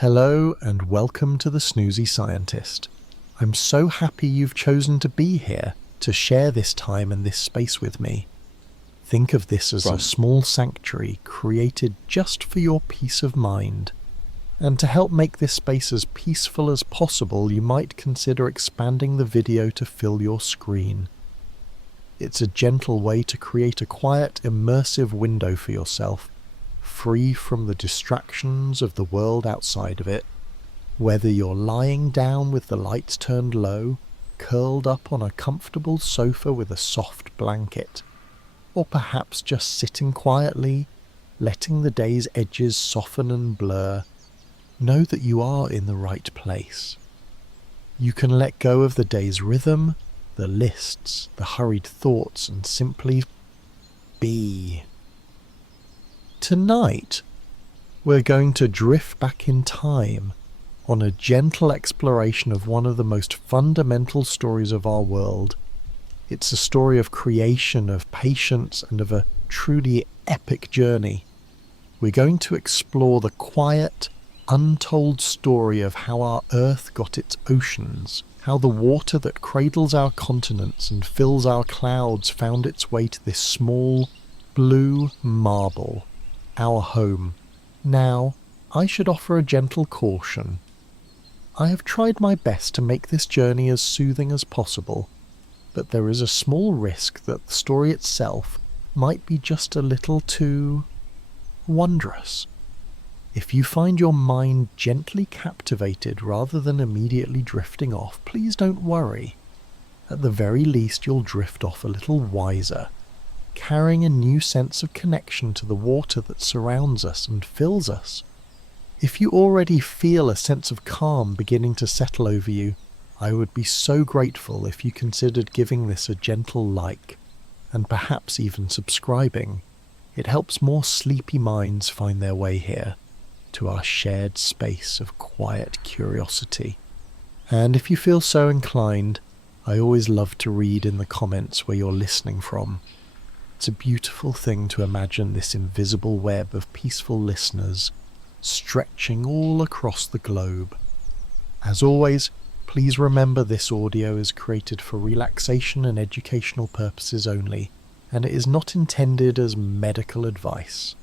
Hello and welcome to the Snoozy Scientist. I'm so happy you've chosen to be here to share this time and this space with me. Think of this as a small sanctuary created just for your peace of mind. And to help make this space as peaceful as possible, you might consider expanding the video to fill your screen. It's a gentle way to create a quiet, immersive window for yourself, free from the distractions of the world outside of it. Whether you're lying down with the lights turned low, curled up on a comfortable sofa with a soft blanket, or perhaps just sitting quietly, letting the day's edges soften and blur, know that you are in the right place. You can let go of the day's rhythm, the lists, the hurried thoughts, and simply be. Tonight, we're going to drift back in time on a gentle exploration of one of the most fundamental stories of our world. It's a story of creation, of patience, and of a truly epic journey. We're going to explore the quiet, untold story of how our Earth got its oceans, how the water that cradles our continents and fills our clouds found its way to this small, blue marble, our home. Now, I should offer a gentle caution. I have tried my best to make this journey as soothing as possible, but there is a small risk that the story itself might be just a little too wondrous. If you find your mind gently captivated rather than immediately drifting off, please don't worry. At the very least, you'll drift off a little wiser, carrying a new sense of connection to the water that surrounds us and fills us. If you already feel a sense of calm beginning to settle over you, I would be so grateful if you considered giving this a gentle like, and perhaps even subscribing. It helps more sleepy minds find their way here, to our shared space of quiet curiosity. And if you feel so inclined, I always love to read in the comments where you're listening from. It's a beautiful thing to imagine this invisible web of peaceful listeners stretching all across the globe. As always, please remember this audio is created for relaxation and educational purposes only, and it is not intended as medical advice.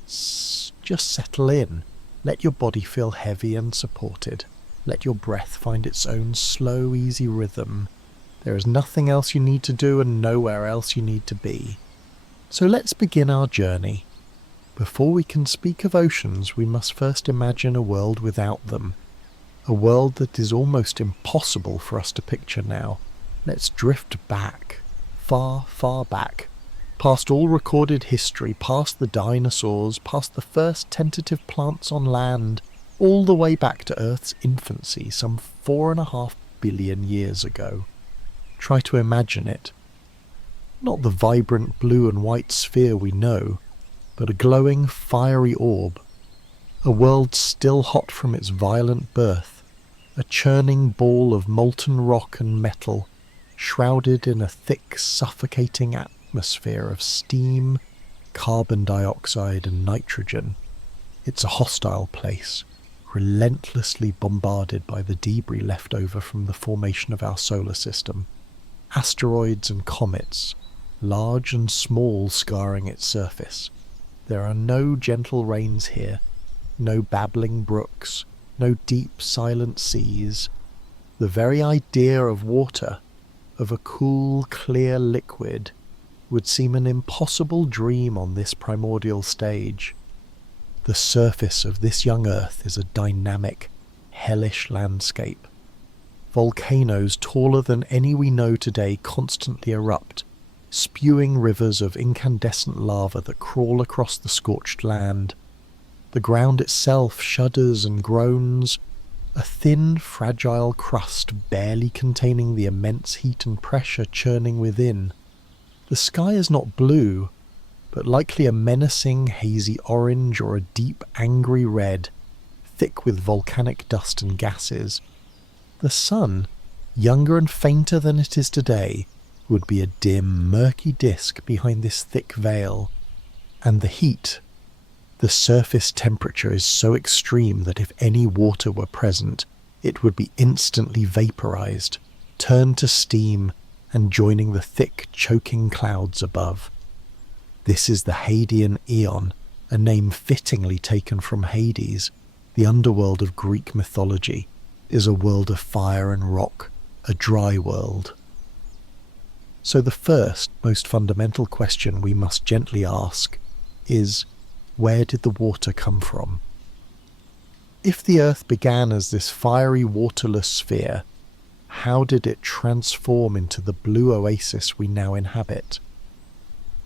Just settle in. Let your body feel heavy and supported. Let your breath find its own slow, easy rhythm. There is nothing else you need to do and nowhere else you need to be. So let's begin our journey. Before we can speak of oceans, we must first imagine a world without them. A world that is almost impossible for us to picture now. Let's drift back, far, far back, past all recorded history, past the dinosaurs, past the first tentative plants on land, all the way back to Earth's infancy some 4.5 billion years ago. Try to imagine it. Not the vibrant blue and white sphere we know, but a glowing, fiery orb. A world still hot from its violent birth, a churning ball of molten rock and metal, shrouded in a thick, suffocating atmosphere of steam, carbon dioxide and nitrogen. It's a hostile place, relentlessly bombarded by the debris left over from the formation of our solar system. Asteroids and comets, large and small, scarring its surface. There are no gentle rains here, no babbling brooks, no deep, silent seas. The very idea of water, of a cool, clear liquid, would seem an impossible dream on this primordial stage. The surface of this young Earth is a dynamic, hellish landscape. Volcanoes taller than any we know today constantly erupt, spewing rivers of incandescent lava that crawl across the scorched land. The ground itself shudders and groans, a thin, fragile crust barely containing the immense heat and pressure churning within. The sky is not blue, but likely a menacing hazy orange or a deep angry red, thick with volcanic dust and gases. The sun, younger and fainter than it is today, would be a dim, murky disk behind this thick veil, and the heat, The surface temperature is so extreme that if any water were present, it would be instantly vaporized, turned to steam, and joining the thick, choking clouds above. This is the Hadean Aeon, a name fittingly taken from Hades. The underworld of Greek mythology is a world of fire and rock, a dry world. So the first, most fundamental question we must gently ask is, where did the water come from? If the Earth began as this fiery, waterless sphere, how did it transform into the blue oasis we now inhabit?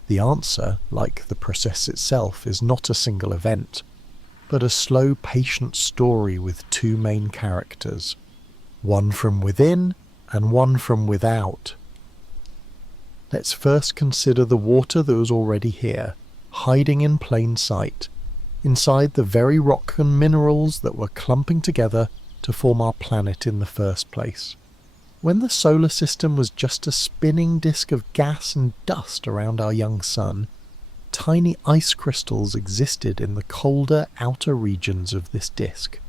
The answer, like the process itself, is not a single event, but a slow, patient story with two main characters, one from within and one from without. Let's first consider the water that was already here, hiding in plain sight, inside the very rock and minerals that were clumping together to form our planet in the first place. When the solar system was just a spinning disk of gas and dust around our young sun, tiny ice crystals existed in the colder outer regions of this disk.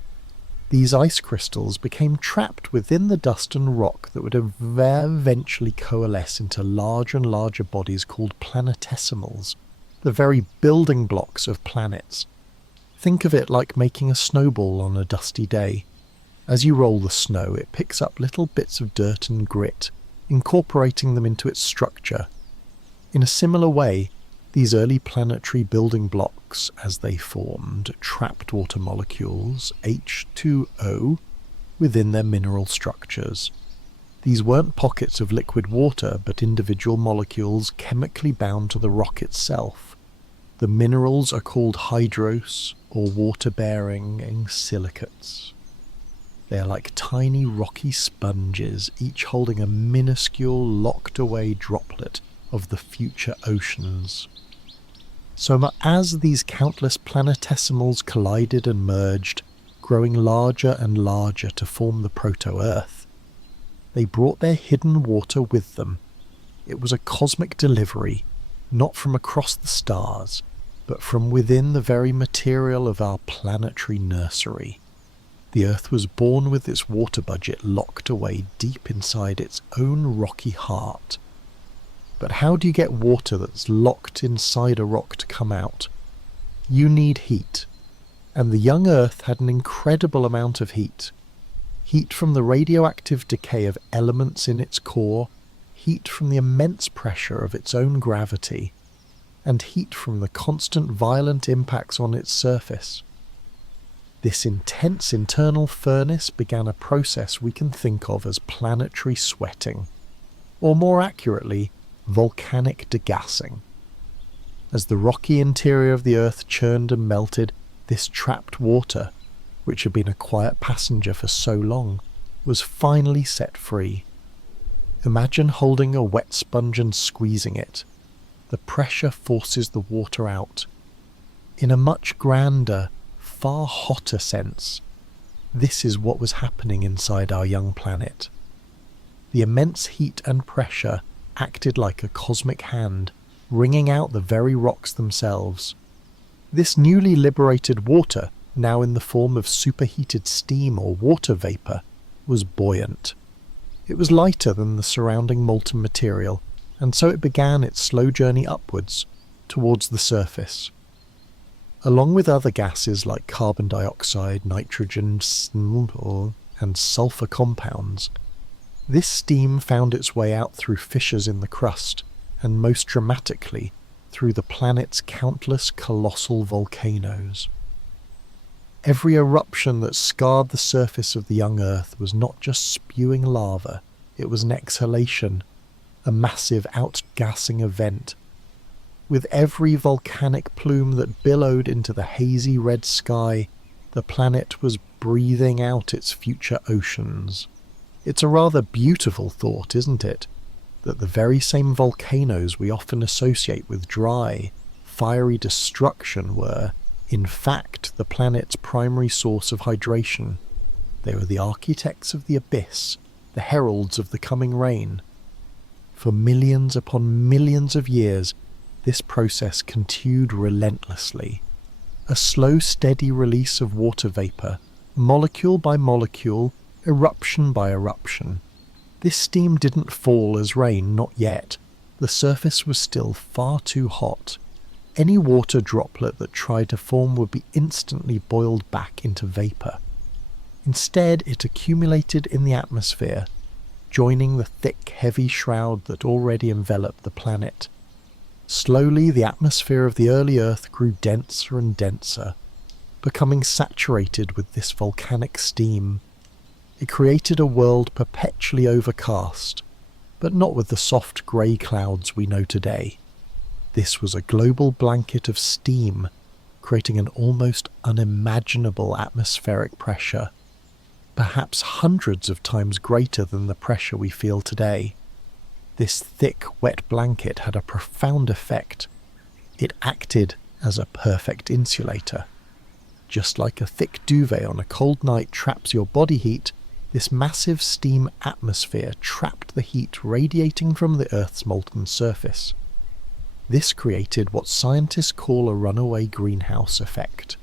These ice crystals became trapped within the dust and rock that would eventually coalesce into larger and larger bodies called planetesimals, the very building blocks of planets. Think of it like making a snowball on a dusty day. As you roll the snow, it picks up little bits of dirt and grit, incorporating them into its structure. In a similar way, these early planetary building blocks, as they formed, trapped water molecules, H2O, within their mineral structures. These weren't pockets of liquid water, but individual molecules chemically bound to the rock itself. The minerals are called hydrous, or water-bearing silicates. They are like tiny rocky sponges, each holding a minuscule locked-away droplet of the future oceans. So as these countless planetesimals collided and merged, growing larger and larger to form the proto-Earth, they brought their hidden water with them. It was a cosmic delivery, not from across the stars, but from within the very material of our planetary nursery. The Earth was born with its water budget locked away deep inside its own rocky heart. But how do you get water that's locked inside a rock to come out? You need heat, and the young Earth had an incredible amount of heat. Heat from the radioactive decay of elements in its core, heat from the immense pressure of its own gravity, and heat from the constant violent impacts on its surface. This intense internal furnace began a process we can think of as planetary sweating, or more accurately, volcanic degassing. As the rocky interior of the Earth churned and melted, this trapped water, which had been a quiet passenger for so long, was finally set free. Imagine holding a wet sponge and squeezing it. The pressure forces the water out. In a much grander, far hotter sense, this is what was happening inside our young planet. The immense heat and pressure acted like a cosmic hand, wringing out the very rocks themselves. This newly liberated water, now in the form of superheated steam or water vapour, was buoyant. It was lighter than the surrounding molten material, and so it began its slow journey upwards, towards the surface. Along with other gases like carbon dioxide, nitrogen, and sulfur compounds, this steam found its way out through fissures in the crust, and most dramatically, through the planet's countless colossal volcanoes. Every eruption that scarred the surface of the young Earth was not just spewing lava, it was an exhalation, a massive outgassing event. With every volcanic plume that billowed into the hazy red sky, the planet was breathing out its future oceans. It's a rather beautiful thought, isn't it? That the very same volcanoes we often associate with dry, fiery destruction were, in fact, the planet's primary source of hydration. They were the architects of the abyss, the heralds of the coming rain. For millions upon millions of years, this process continued relentlessly. a slow, steady release of water vapour, molecule by molecule, eruption by eruption. This steam didn't fall as rain, not yet. The surface was still far too hot. Any water droplet that tried to form would be instantly boiled back into vapour. Instead, it accumulated in the atmosphere, joining the thick, heavy shroud that already enveloped the planet. Slowly, the atmosphere of the early Earth grew denser and denser, becoming saturated with this volcanic steam. It created a world perpetually overcast, but not with the soft grey clouds we know today. This was a global blanket of steam, creating an almost unimaginable atmospheric pressure, perhaps hundreds of times greater than the pressure we feel today. This thick, wet blanket had a profound effect. It acted as a perfect insulator. Just like a thick duvet on a cold night traps your body heat, this massive steam atmosphere trapped the heat radiating from the Earth's molten surface. This created what scientists call a runaway greenhouse effect.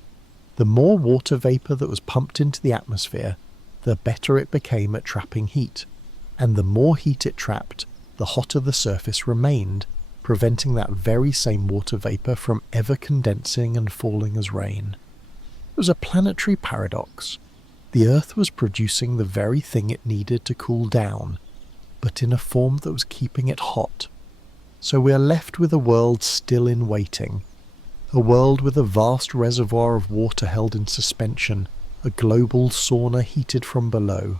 The more water vapour that was pumped into the atmosphere, the better it became at trapping heat, and the more heat it trapped, the hotter the surface remained, preventing that very same water vapour from ever condensing and falling as rain. It was a planetary paradox. The Earth was producing the very thing it needed to cool down, but in a form that was keeping it hot. So we are left with a world still in waiting, a world with a vast reservoir of water held in suspension, a global sauna heated from below.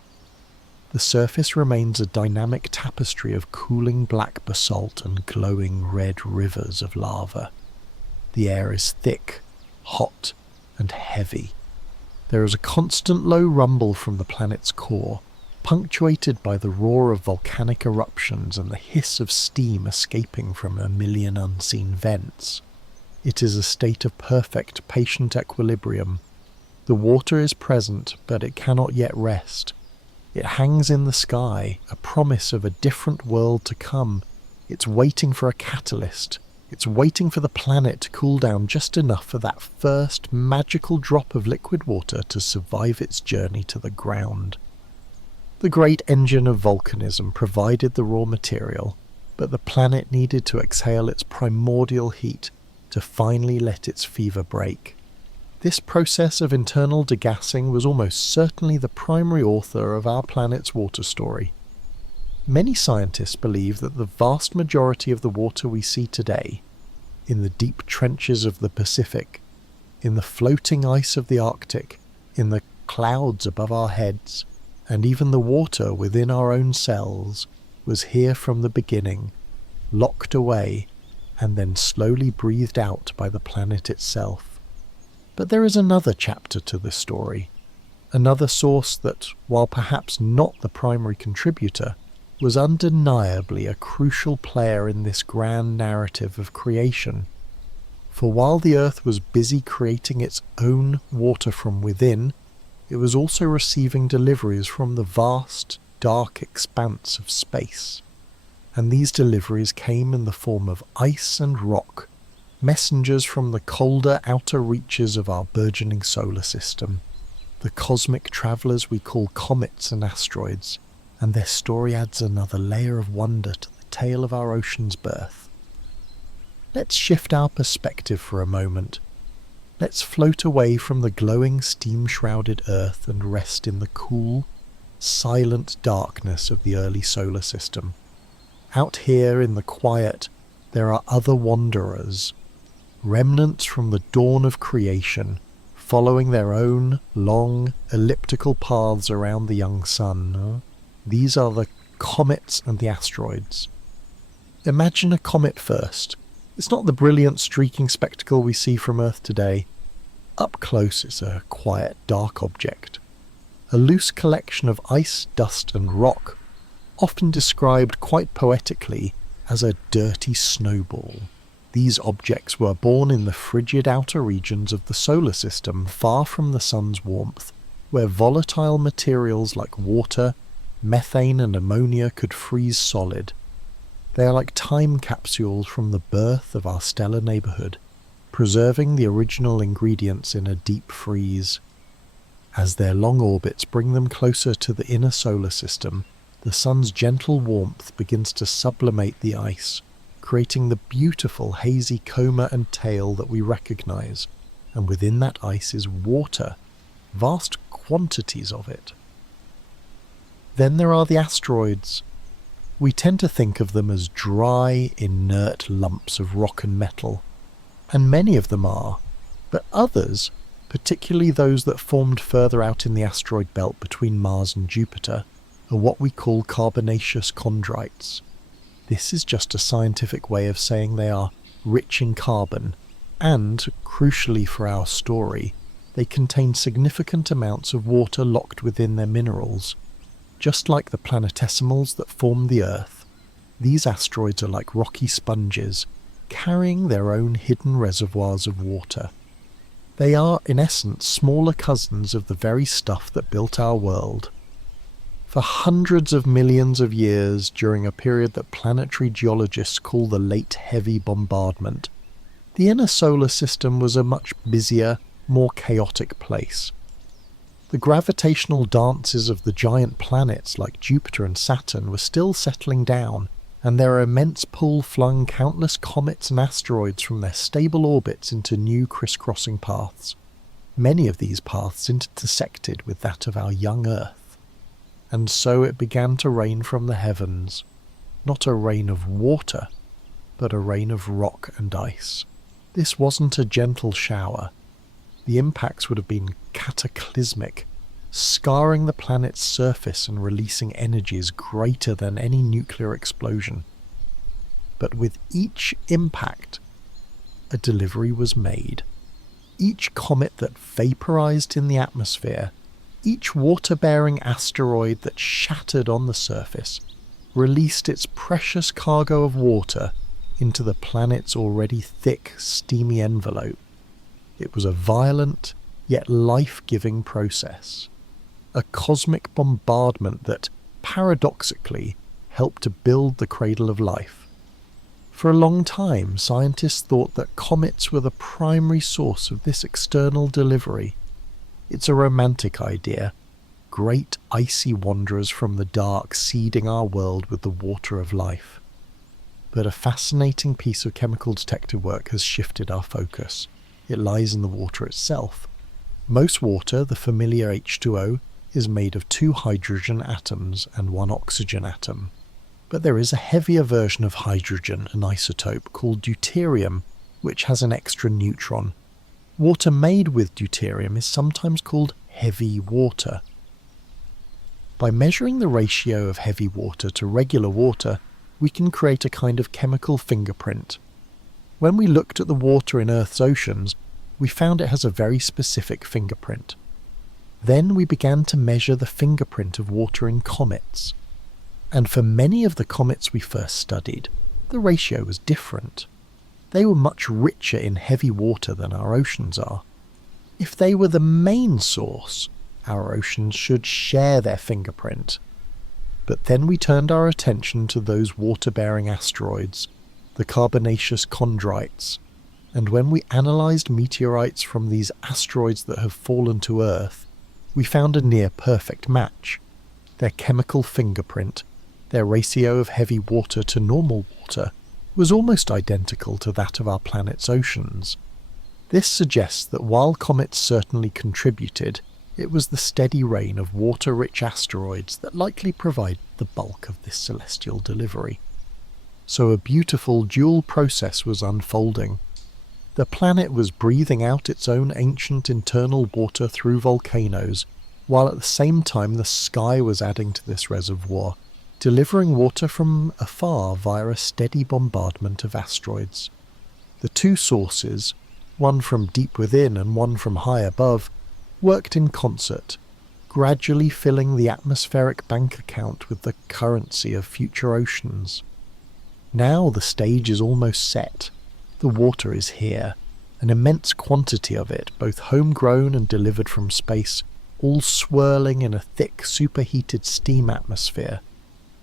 The surface remains a dynamic tapestry of cooling black basalt and glowing red rivers of lava. The air is thick, hot, and heavy. There is a constant low rumble from the planet's core, punctuated by the roar of volcanic eruptions and the hiss of steam escaping from a million unseen vents. It is a state of perfect, patient equilibrium. The water is present, but it cannot yet rest. It hangs in the sky, a promise of a different world to come. It's waiting for a catalyst. It's waiting for the planet to cool down just enough for that first magical drop of liquid water to survive its journey to the ground. The great engine of volcanism provided the raw material, but the planet needed to exhale its primordial heat to finally let its fever break. This process of internal degassing was almost certainly the primary author of our planet's water story. Many scientists believe that the vast majority of the water we see today, in the deep trenches of the Pacific, in the floating ice of the Arctic, in the clouds above our heads, and even the water within our own cells, was here from the beginning, locked away, and then slowly breathed out by the planet itself. But there is another chapter to this story, another source that, while perhaps not the primary contributor, was undeniably a crucial player in this grand narrative of creation. For while the Earth was busy creating its own water from within, it was also receiving deliveries from the vast, dark expanse of space. And these deliveries came in the form of ice and rock, messengers from the colder outer reaches of our burgeoning solar system, the cosmic travellers we call comets and asteroids, and their story adds another layer of wonder to the tale of our ocean's birth. Let's shift our perspective for a moment. Let's float away from the glowing steam-shrouded Earth and rest in the cool, silent darkness of the early solar system. Out here in the quiet, there are other wanderers, remnants from the dawn of creation, following their own long, elliptical paths around the young sun. These are the comets and the asteroids. Imagine a comet first. It's not the brilliant streaking spectacle we see from Earth today. Up close it's a quiet, dark object. A loose collection of ice, dust and rock, often described quite poetically as a dirty snowball. These objects were born in the frigid outer regions of the solar system, far from the sun's warmth, where volatile materials like water, methane and ammonia could freeze solid. They are like time capsules from the birth of our stellar neighbourhood, preserving the original ingredients in a deep freeze. As their long orbits bring them closer to the inner solar system, the sun's gentle warmth begins to sublimate the ice, creating the beautiful hazy coma and tail that we recognize, and within that ice is water, vast quantities of it. Then there are the asteroids. We tend to think of them as dry, inert lumps of rock and metal, and many of them are, but others, particularly those that formed further out in the asteroid belt between Mars and Jupiter, are what we call carbonaceous chondrites. This is just a scientific way of saying they are rich in carbon, and, crucially for our story, they contain significant amounts of water locked within their minerals. Just like the planetesimals that form the Earth, these asteroids are like rocky sponges, carrying their own hidden reservoirs of water. They are, in essence, smaller cousins of the very stuff that built our world. For hundreds of millions of years, during a period that planetary geologists call the Late Heavy Bombardment, the inner solar system was a much busier, more chaotic place. The gravitational dances of the giant planets like Jupiter and Saturn were still settling down, and their immense pull flung countless comets and asteroids from their stable orbits into new crisscrossing paths. Many of these paths intersected with that of our young Earth. And so it began to rain from the heavens, not a rain of water, but a rain of rock and ice. This wasn't a gentle shower. The impacts would have been cataclysmic, scarring the planet's surface and releasing energies greater than any nuclear explosion. But with each impact, a delivery was made. Each comet that vaporized in the atmosphere, each water-bearing asteroid that shattered on the surface, released its precious cargo of water into the planet's already thick, steamy envelope. It was a violent, yet life-giving process. A cosmic bombardment that, paradoxically, helped to build the cradle of life. For a long time, scientists thought that comets were the primary source of this external delivery. It's a romantic idea, great icy wanderers from the dark seeding our world with the water of life. But a fascinating piece of chemical detective work has shifted our focus. It lies in the water itself. Most water, the familiar H2O, is made of 2 hydrogen atoms and 1 oxygen atom. But there is a heavier version of hydrogen, an isotope called deuterium, which has an extra neutron. Water made with deuterium is sometimes called heavy water. By measuring the ratio of heavy water to regular water, we can create a kind of chemical fingerprint. When we looked at the water in Earth's oceans, we found it has a very specific fingerprint. Then we began to measure the fingerprint of water in comets. And for many of the comets we first studied, the ratio was different. They were much richer in heavy water than our oceans are. If they were the main source, our oceans should share their fingerprint. But then we turned our attention to those water-bearing asteroids, the carbonaceous chondrites, and when we analysed meteorites from these asteroids that have fallen to Earth, we found a near-perfect match. Their chemical fingerprint, their ratio of heavy water to normal water, was almost identical to that of our planet's oceans. This suggests that while comets certainly contributed, it was the steady rain of water-rich asteroids that likely provide the bulk of this celestial delivery. So a beautiful dual process was unfolding. The planet was breathing out its own ancient internal water through volcanoes, while at the same time the sky was adding to this reservoir, delivering water from afar via a steady bombardment of asteroids. The 2 sources, one from deep within and one from high above, worked in concert, gradually filling the atmospheric bank account with the currency of future oceans. Now the stage is almost set. The water is here, an immense quantity of it, both homegrown and delivered from space, all swirling in a thick, superheated steam atmosphere.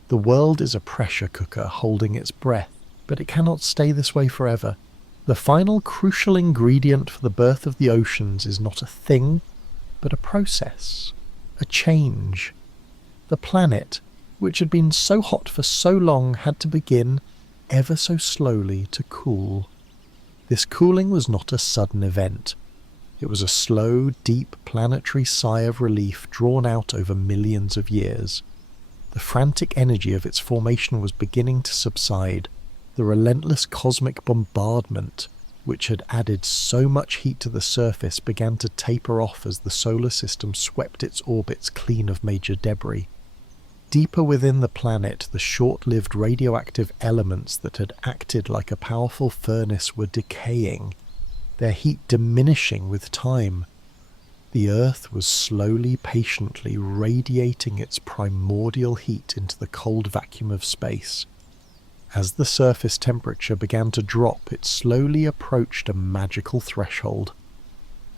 The world is a pressure cooker holding its breath, but it cannot stay this way forever. The final crucial ingredient for the birth of the oceans is not a thing, but a process, a change. The planet, which had been so hot for so long, had to begin, ever so slowly, to cool. This cooling was not a sudden event. It was a slow, deep planetary sigh of relief drawn out over millions of years. The frantic energy of its formation was beginning to subside. The relentless cosmic bombardment, which had added so much heat to the surface, began to taper off as the solar system swept its orbits clean of major debris. Deeper within the planet, the short-lived radioactive elements that had acted like a powerful furnace were decaying, their heat diminishing with time. The Earth was slowly, patiently radiating its primordial heat into the cold vacuum of space. As the surface temperature began to drop, it slowly approached a magical threshold.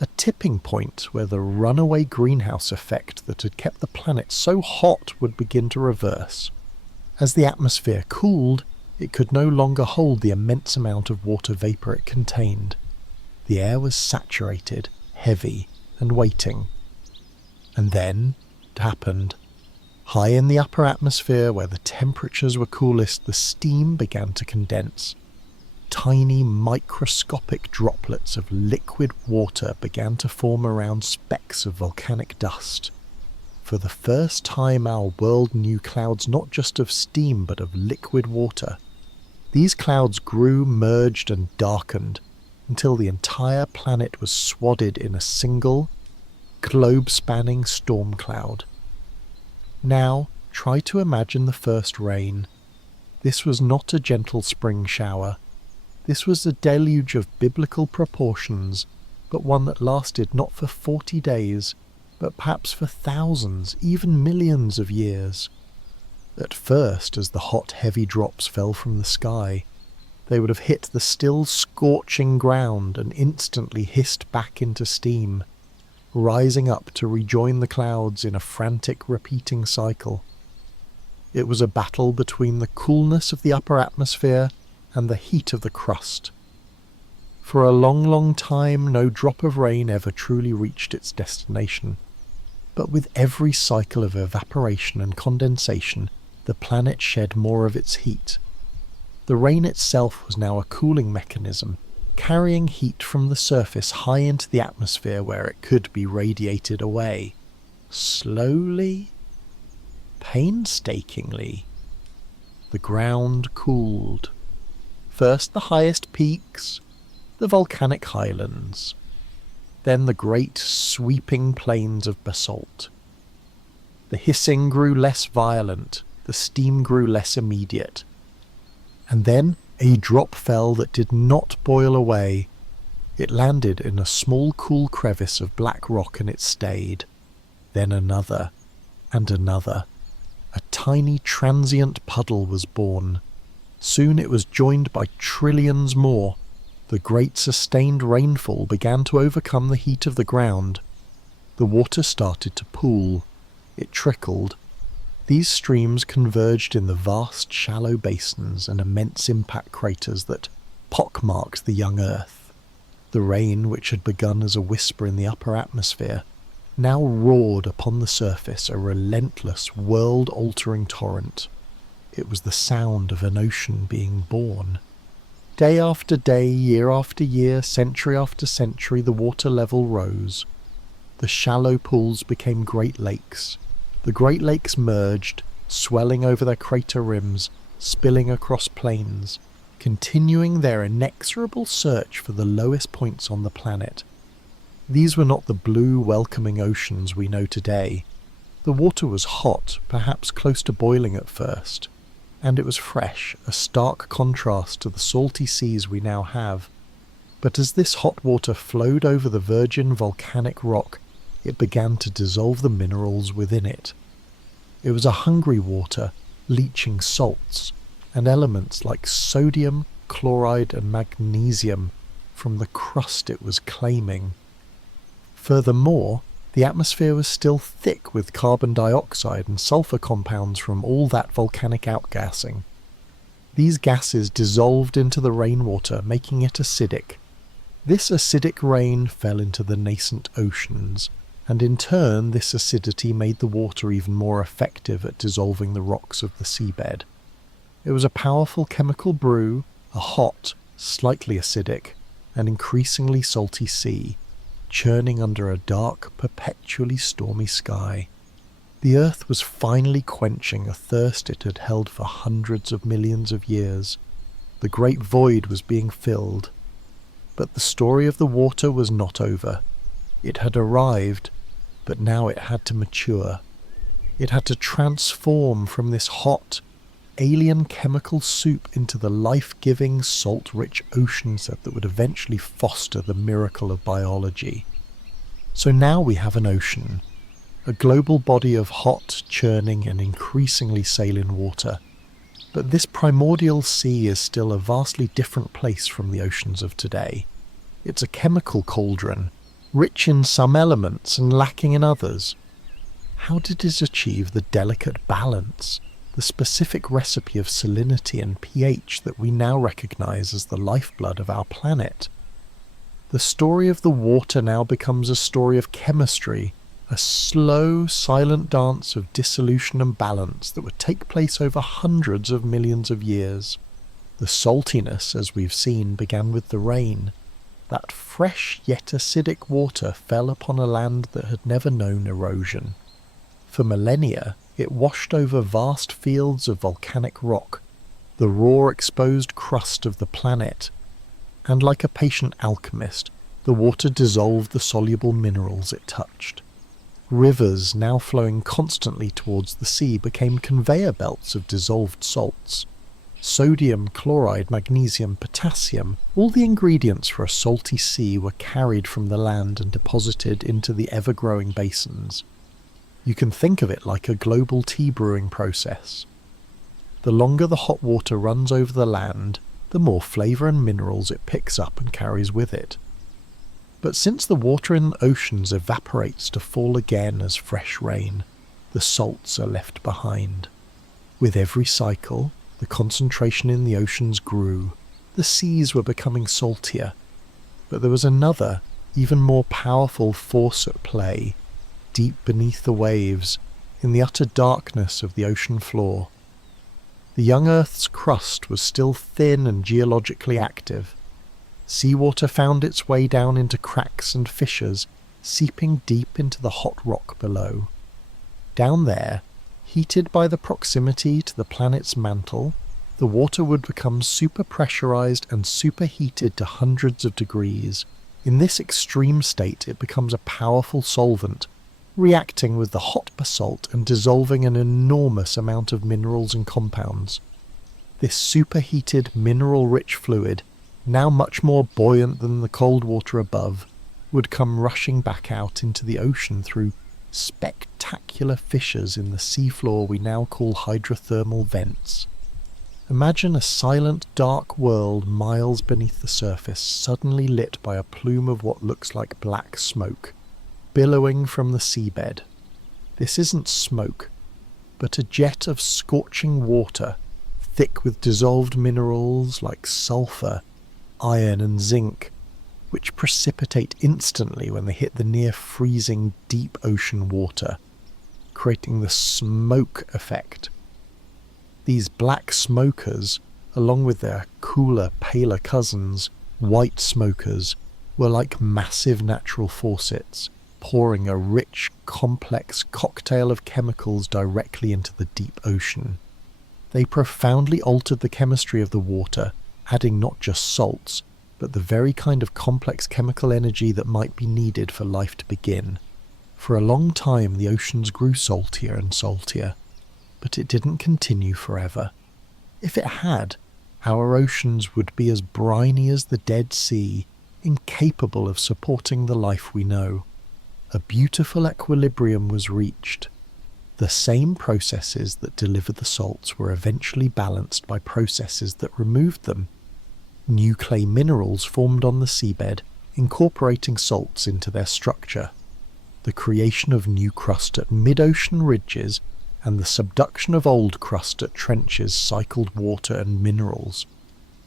A tipping point where the runaway greenhouse effect that had kept the planet so hot would begin to reverse. As the atmosphere cooled, it could no longer hold the immense amount of water vapor it contained. The air was saturated, heavy, and waiting. And then it happened. High in the upper atmosphere, where the temperatures were coolest, the steam began to condense. Tiny, microscopic droplets of liquid water began to form around specks of volcanic dust. For the first time, our world knew clouds not just of steam, but of liquid water. These clouds grew, merged, and darkened, until the entire planet was swaddled in a single, globe-spanning storm cloud. Now, try to imagine the first rain. This was not a gentle spring shower. This was a deluge of biblical proportions, but one that lasted not for 40 days, but perhaps for thousands, even millions of years. At first, as the hot, heavy drops fell from the sky, they would have hit the still scorching ground and instantly hissed back into steam, rising up to rejoin the clouds in a frantic repeating cycle. It was a battle between the coolness of the upper atmosphere and the heat of the crust. For a long, long time, no drop of rain ever truly reached its destination. But with every cycle of evaporation and condensation, the planet shed more of its heat. The rain itself was now a cooling mechanism, carrying heat from the surface high into the atmosphere where it could be radiated away. Slowly, painstakingly, the ground cooled. First the highest peaks, the volcanic highlands, then the great sweeping plains of basalt. The hissing grew less violent, the steam grew less immediate. And then a drop fell that did not boil away. It landed in a small cool crevice of black rock and it stayed. Then another, and another. A tiny transient puddle was born. Soon it was joined by trillions more. The great sustained rainfall began to overcome the heat of the ground. The water started to pool. It trickled. These streams converged in the vast shallow basins and immense impact craters that pockmarked the young Earth. The rain, which had begun as a whisper in the upper atmosphere, now roared upon the surface, a relentless, world-altering torrent. It was the sound of an ocean being born. Day after day, year after year, century after century, the water level rose. The shallow pools became Great Lakes. The Great Lakes merged, swelling over their crater rims, spilling across plains, continuing their inexorable search for the lowest points on the planet. These were not the blue, welcoming oceans we know today. The water was hot, perhaps close to boiling at first, and it was fresh, a stark contrast to the salty seas we now have. But as this hot water flowed over the virgin volcanic rock, it began to dissolve the minerals within it. It was a hungry water, leaching salts, and elements like sodium, chloride, and magnesium from the crust it was claiming. Furthermore, the atmosphere was still thick with carbon dioxide and sulfur compounds from all that volcanic outgassing. These gases dissolved into the rainwater, making it acidic. This acidic rain fell into the nascent oceans, and in turn this acidity made the water even more effective at dissolving the rocks of the seabed. It was a powerful chemical brew, a hot, slightly acidic, and increasingly salty sea, churning under a dark, perpetually stormy sky. The earth was finally quenching a thirst it had held for hundreds of millions of years. The great void was being filled. But the story of the water was not over. It had arrived, but now it had to mature. It had to transform from this hot, alien chemical soup into the life-giving, salt-rich ocean set that would eventually foster the miracle of biology. So now we have an ocean, a global body of hot, churning and increasingly saline water. But this primordial sea is still a vastly different place from the oceans of today. It's a chemical cauldron, rich in some elements and lacking in others. How did it achieve the delicate balance, the specific recipe of salinity and pH that we now recognize as the lifeblood of our planet? The story of the water now becomes a story of chemistry, a slow, silent dance of dissolution and balance that would take place over hundreds of millions of years. The saltiness, as we've seen, began with the rain. That fresh yet acidic water fell upon a land that had never known erosion. For millennia, it washed over vast fields of volcanic rock, the raw exposed crust of the planet, and like a patient alchemist, the water dissolved the soluble minerals it touched. Rivers, now flowing constantly towards the sea, became conveyor belts of dissolved salts. Sodium, chloride, magnesium, potassium, all the ingredients for a salty sea were carried from the land and deposited into the ever-growing basins. You can think of it like a global tea brewing process. The longer the hot water runs over the land, the more flavour and minerals it picks up and carries with it. But since the water in the oceans evaporates to fall again as fresh rain, the salts are left behind. With every cycle, the concentration in the oceans grew. The seas were becoming saltier. But there was another, even more powerful force at play, deep beneath the waves, in the utter darkness of the ocean floor. The young Earth's crust was still thin and geologically active. Seawater found its way down into cracks and fissures, seeping deep into the hot rock below. Down there, heated by the proximity to the planet's mantle, the water would become superpressurized and superheated to hundreds of degrees. In this extreme state, it becomes a powerful solvent, reacting with the hot basalt and dissolving an enormous amount of minerals and compounds. This superheated, mineral-rich fluid, now much more buoyant than the cold water above, would come rushing back out into the ocean through spectacular fissures in the seafloor we now call hydrothermal vents. Imagine a silent, dark world miles beneath the surface, suddenly lit by a plume of what looks like black smoke, billowing from the seabed. This isn't smoke, but a jet of scorching water, thick with dissolved minerals like sulfur, iron and zinc, which precipitate instantly when they hit the near-freezing deep ocean water, creating the smoke effect. These black smokers, along with their cooler, paler cousins, white smokers, were like massive natural faucets, pouring a rich, complex cocktail of chemicals directly into the deep ocean. They profoundly altered the chemistry of the water, adding not just salts, but the very kind of complex chemical energy that might be needed for life to begin. For a long time the oceans grew saltier and saltier, but it didn't continue forever. If it had, our oceans would be as briny as the Dead Sea, incapable of supporting the life we know. A beautiful equilibrium was reached. The same processes that delivered the salts were eventually balanced by processes that removed them. New clay minerals formed on the seabed, incorporating salts into their structure. The creation of new crust at mid-ocean ridges and the subduction of old crust at trenches cycled water and minerals,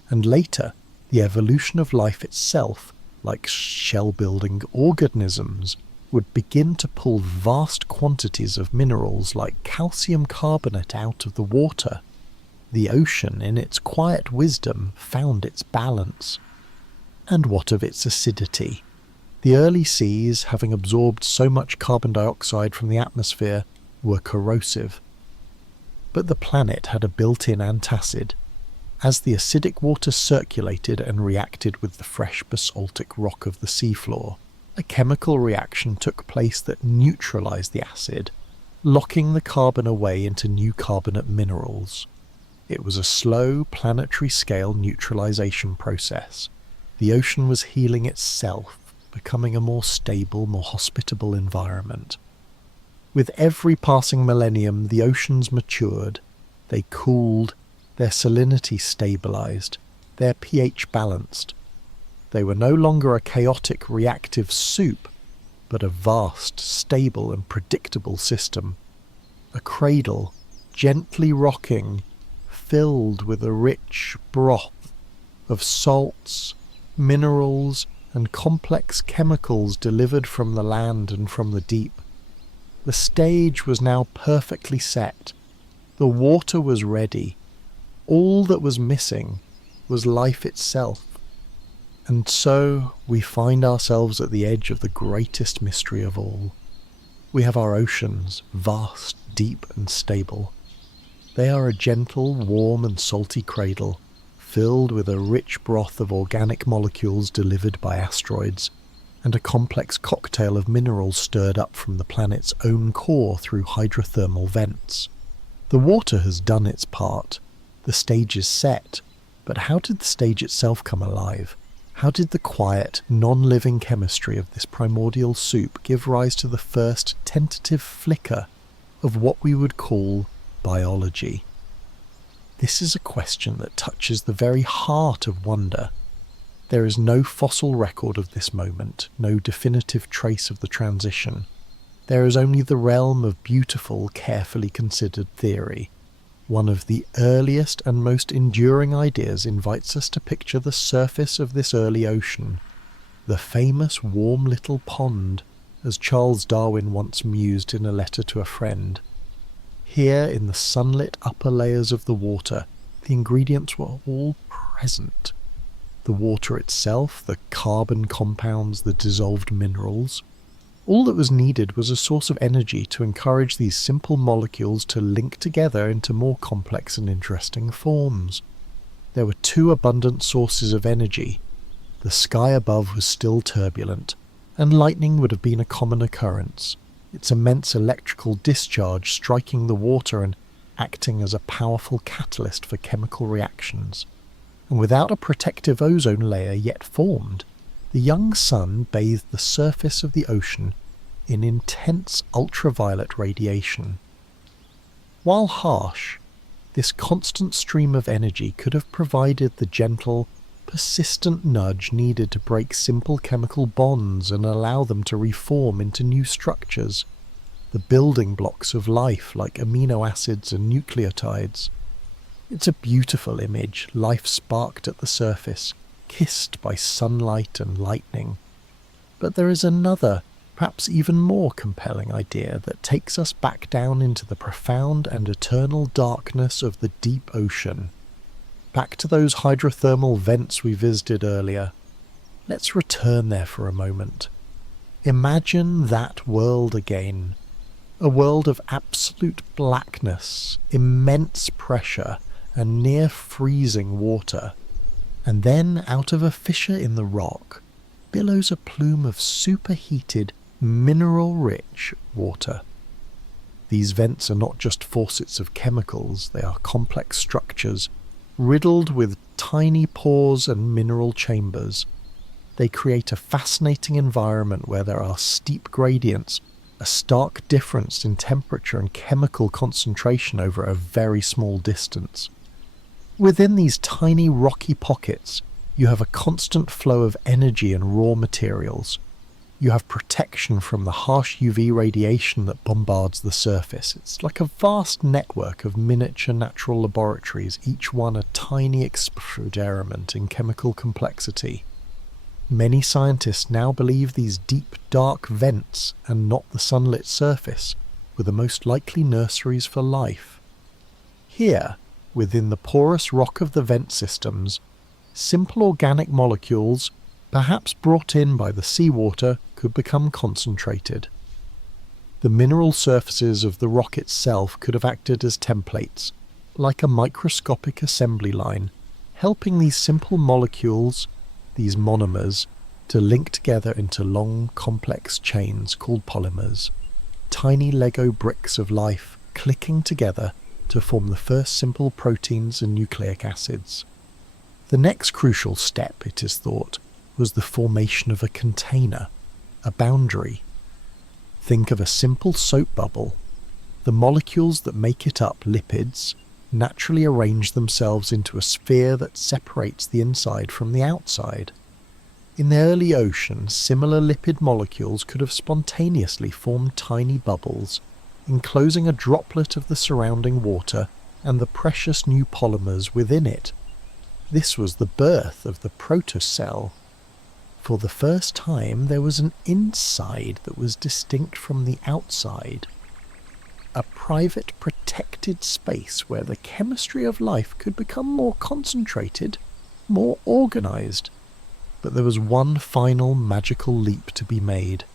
and later the evolution of life itself, like shell-building organisms, would begin to pull vast quantities of minerals like calcium carbonate out of the water. The ocean, in its quiet wisdom, found its balance. And what of its acidity? The early seas, having absorbed so much carbon dioxide from the atmosphere, were corrosive. But the planet had a built-in antacid. As the acidic water circulated and reacted with the fresh basaltic rock of the seafloor, a chemical reaction took place that neutralized the acid, locking the carbon away into new carbonate minerals. It was a slow, planetary-scale neutralization process. The ocean was healing itself, becoming a more stable, more hospitable environment. With every passing millennium, the oceans matured. They cooled, their salinity stabilized, their pH balanced. They were no longer a chaotic, reactive soup, but a vast, stable and predictable system. A cradle, gently rocking, filled with a rich broth of salts, minerals, and complex chemicals delivered from the land and from the deep. The stage was now perfectly set. The water was ready. All that was missing was life itself. And so we find ourselves at the edge of the greatest mystery of all. We have our oceans, vast, deep and stable. They are a gentle, warm and salty cradle, filled with a rich broth of organic molecules delivered by asteroids, and a complex cocktail of minerals stirred up from the planet's own core through hydrothermal vents. The water has done its part. The stage is set. But how did the stage itself come alive? How did the quiet, non-living chemistry of this primordial soup give rise to the first tentative flicker of what we would call biology? This is a question that touches the very heart of wonder. There is no fossil record of this moment, no definitive trace of the transition. There is only the realm of beautiful, carefully considered theory. One of the earliest and most enduring ideas invites us to picture the surface of this early ocean, the famous warm little pond, as Charles Darwin once mused in a letter to a friend. Here, in the sunlit upper layers of the water, the ingredients were all present. The water itself, the carbon compounds, the dissolved minerals. All that was needed was a source of energy to encourage these simple molecules to link together into more complex and interesting forms. There were two abundant sources of energy. The sky above was still turbulent, and lightning would have been a common occurrence, its immense electrical discharge striking the water and acting as a powerful catalyst for chemical reactions. And without a protective ozone layer yet formed, the young sun bathed the surface of the ocean in intense ultraviolet radiation. While harsh, this constant stream of energy could have provided the gentle, persistent nudge needed to break simple chemical bonds and allow them to reform into new structures, the building blocks of life like amino acids and nucleotides. It's a beautiful image, life sparked at the surface, kissed by sunlight and lightning. But there is another, perhaps even more compelling idea that takes us back down into the profound and eternal darkness of the deep ocean. Back to those hydrothermal vents we visited earlier. Let's return there for a moment. Imagine that world again. A world of absolute blackness, immense pressure, and near freezing water. And then, out of a fissure in the rock, billows a plume of superheated, mineral-rich water. These vents are not just faucets of chemicals, they are complex structures, riddled with tiny pores and mineral chambers. They create a fascinating environment where there are steep gradients, a stark difference in temperature and chemical concentration over a very small distance. Within these tiny rocky pockets, you have a constant flow of energy and raw materials. You have protection from the harsh UV radiation that bombards the surface. It's like a vast network of miniature natural laboratories, each one a tiny experiment in chemical complexity. Many scientists now believe these deep, dark vents, and not the sunlit surface, were the most likely nurseries for life. Here, within the porous rock of the vent systems, simple organic molecules, perhaps brought in by the seawater, could become concentrated. The mineral surfaces of the rock itself could have acted as templates, like a microscopic assembly line, helping these simple molecules, these monomers, to link together into long, complex chains called polymers, tiny Lego bricks of life clicking together to form the first simple proteins and nucleic acids. The next crucial step, it is thought, was the formation of a container, a boundary. Think of a simple soap bubble. The molecules that make it up, lipids, naturally arrange themselves into a sphere that separates the inside from the outside. In the early ocean, similar lipid molecules could have spontaneously formed tiny bubbles, enclosing a droplet of the surrounding water and the precious new polymers within it. This was the birth of the protocell. For the first time, there was an inside that was distinct from the outside. A private, protected space where the chemistry of life could become more concentrated, more organized. But there was one final magical leap to be made.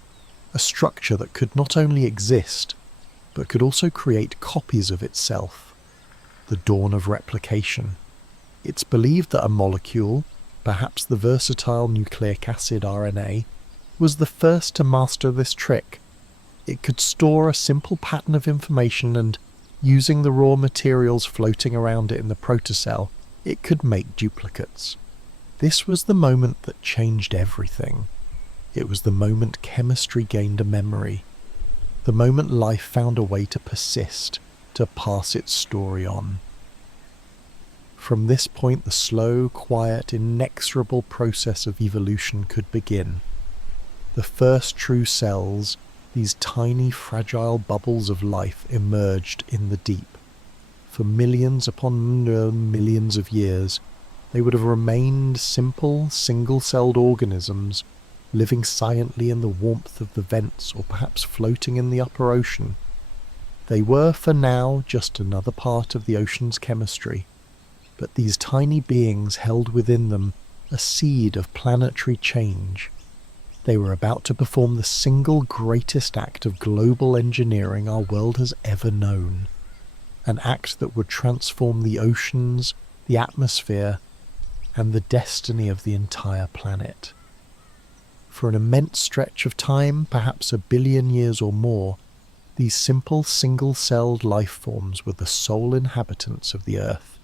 A structure that could not only exist, but could also create copies of itself. The dawn of replication. It's believed that a molecule, perhaps the versatile nucleic acid RNA, was the first to master this trick. It could store a simple pattern of information and, using the raw materials floating around it in the protocell, it could make duplicates. This was the moment that changed everything. It was the moment chemistry gained a memory. The moment life found a way to persist, to pass its story on. From this point, the slow, quiet, inexorable process of evolution could begin. The first true cells, these tiny, fragile bubbles of life, emerged in the deep. For millions upon millions of years, they would have remained simple, single-celled organisms, living silently in the warmth of the vents or perhaps floating in the upper ocean. They were, for now, just another part of the ocean's chemistry. But these tiny beings held within them a seed of planetary change. They were about to perform the single greatest act of global engineering our world has ever known. An act that would transform the oceans, the atmosphere, and the destiny of the entire planet. For an immense stretch of time, perhaps 1 billion years or more, these simple single-celled life forms were the sole inhabitants of the Earth.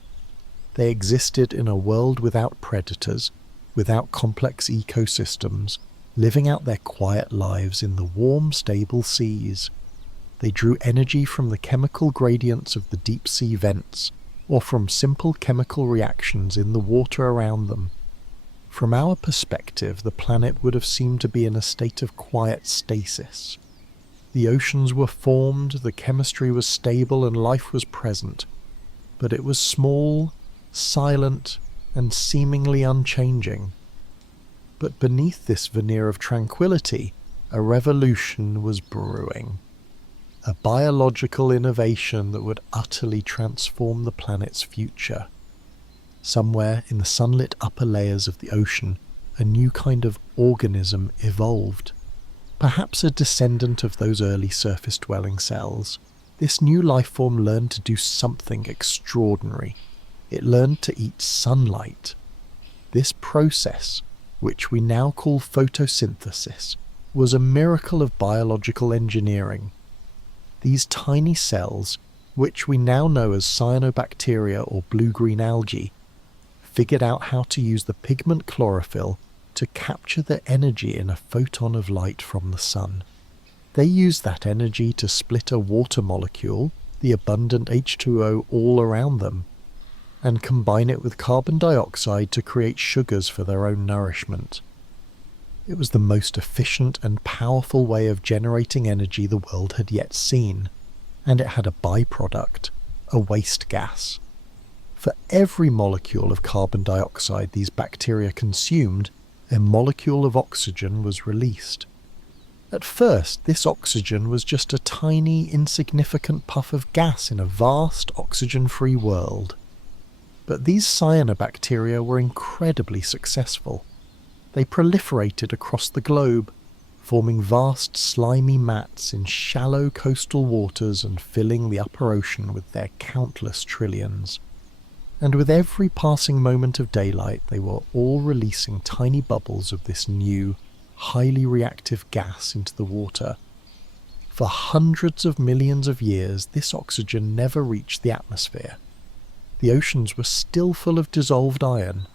They existed in a world without predators, without complex ecosystems, living out their quiet lives in the warm, stable seas. They drew energy from the chemical gradients of the deep-sea vents, or from simple chemical reactions in the water around them. From our perspective, the planet would have seemed to be in a state of quiet stasis. The oceans were formed, the chemistry was stable, and life was present. But it was small, silent, and seemingly unchanging. But beneath this veneer of tranquility, a revolution was brewing. A biological innovation that would utterly transform the planet's future. Somewhere in the sunlit upper layers of the ocean, a new kind of organism evolved. Perhaps a descendant of those early surface-dwelling cells. This new life form learned to do something extraordinary. It learned to eat sunlight. This process, which we now call photosynthesis, was a miracle of biological engineering. These tiny cells, which we now know as cyanobacteria or blue-green algae, figured out how to use the pigment chlorophyll to capture the energy in a photon of light from the sun. They used that energy to split a water molecule, the abundant H2O all around them, and combine it with carbon dioxide to create sugars for their own nourishment. It was the most efficient and powerful way of generating energy the world had yet seen, and it had a byproduct, a waste gas. For every molecule of carbon dioxide these bacteria consumed, a molecule of oxygen was released. At first, this oxygen was just a tiny, insignificant puff of gas in a vast, oxygen-free world. But these cyanobacteria were incredibly successful. They proliferated across the globe, forming vast, slimy mats in shallow coastal waters and filling the upper ocean with their countless trillions. And with every passing moment of daylight, they were all releasing tiny bubbles of this new, highly reactive gas into the water. For hundreds of millions of years, this oxygen never reached the atmosphere. The oceans were still full of dissolved iron,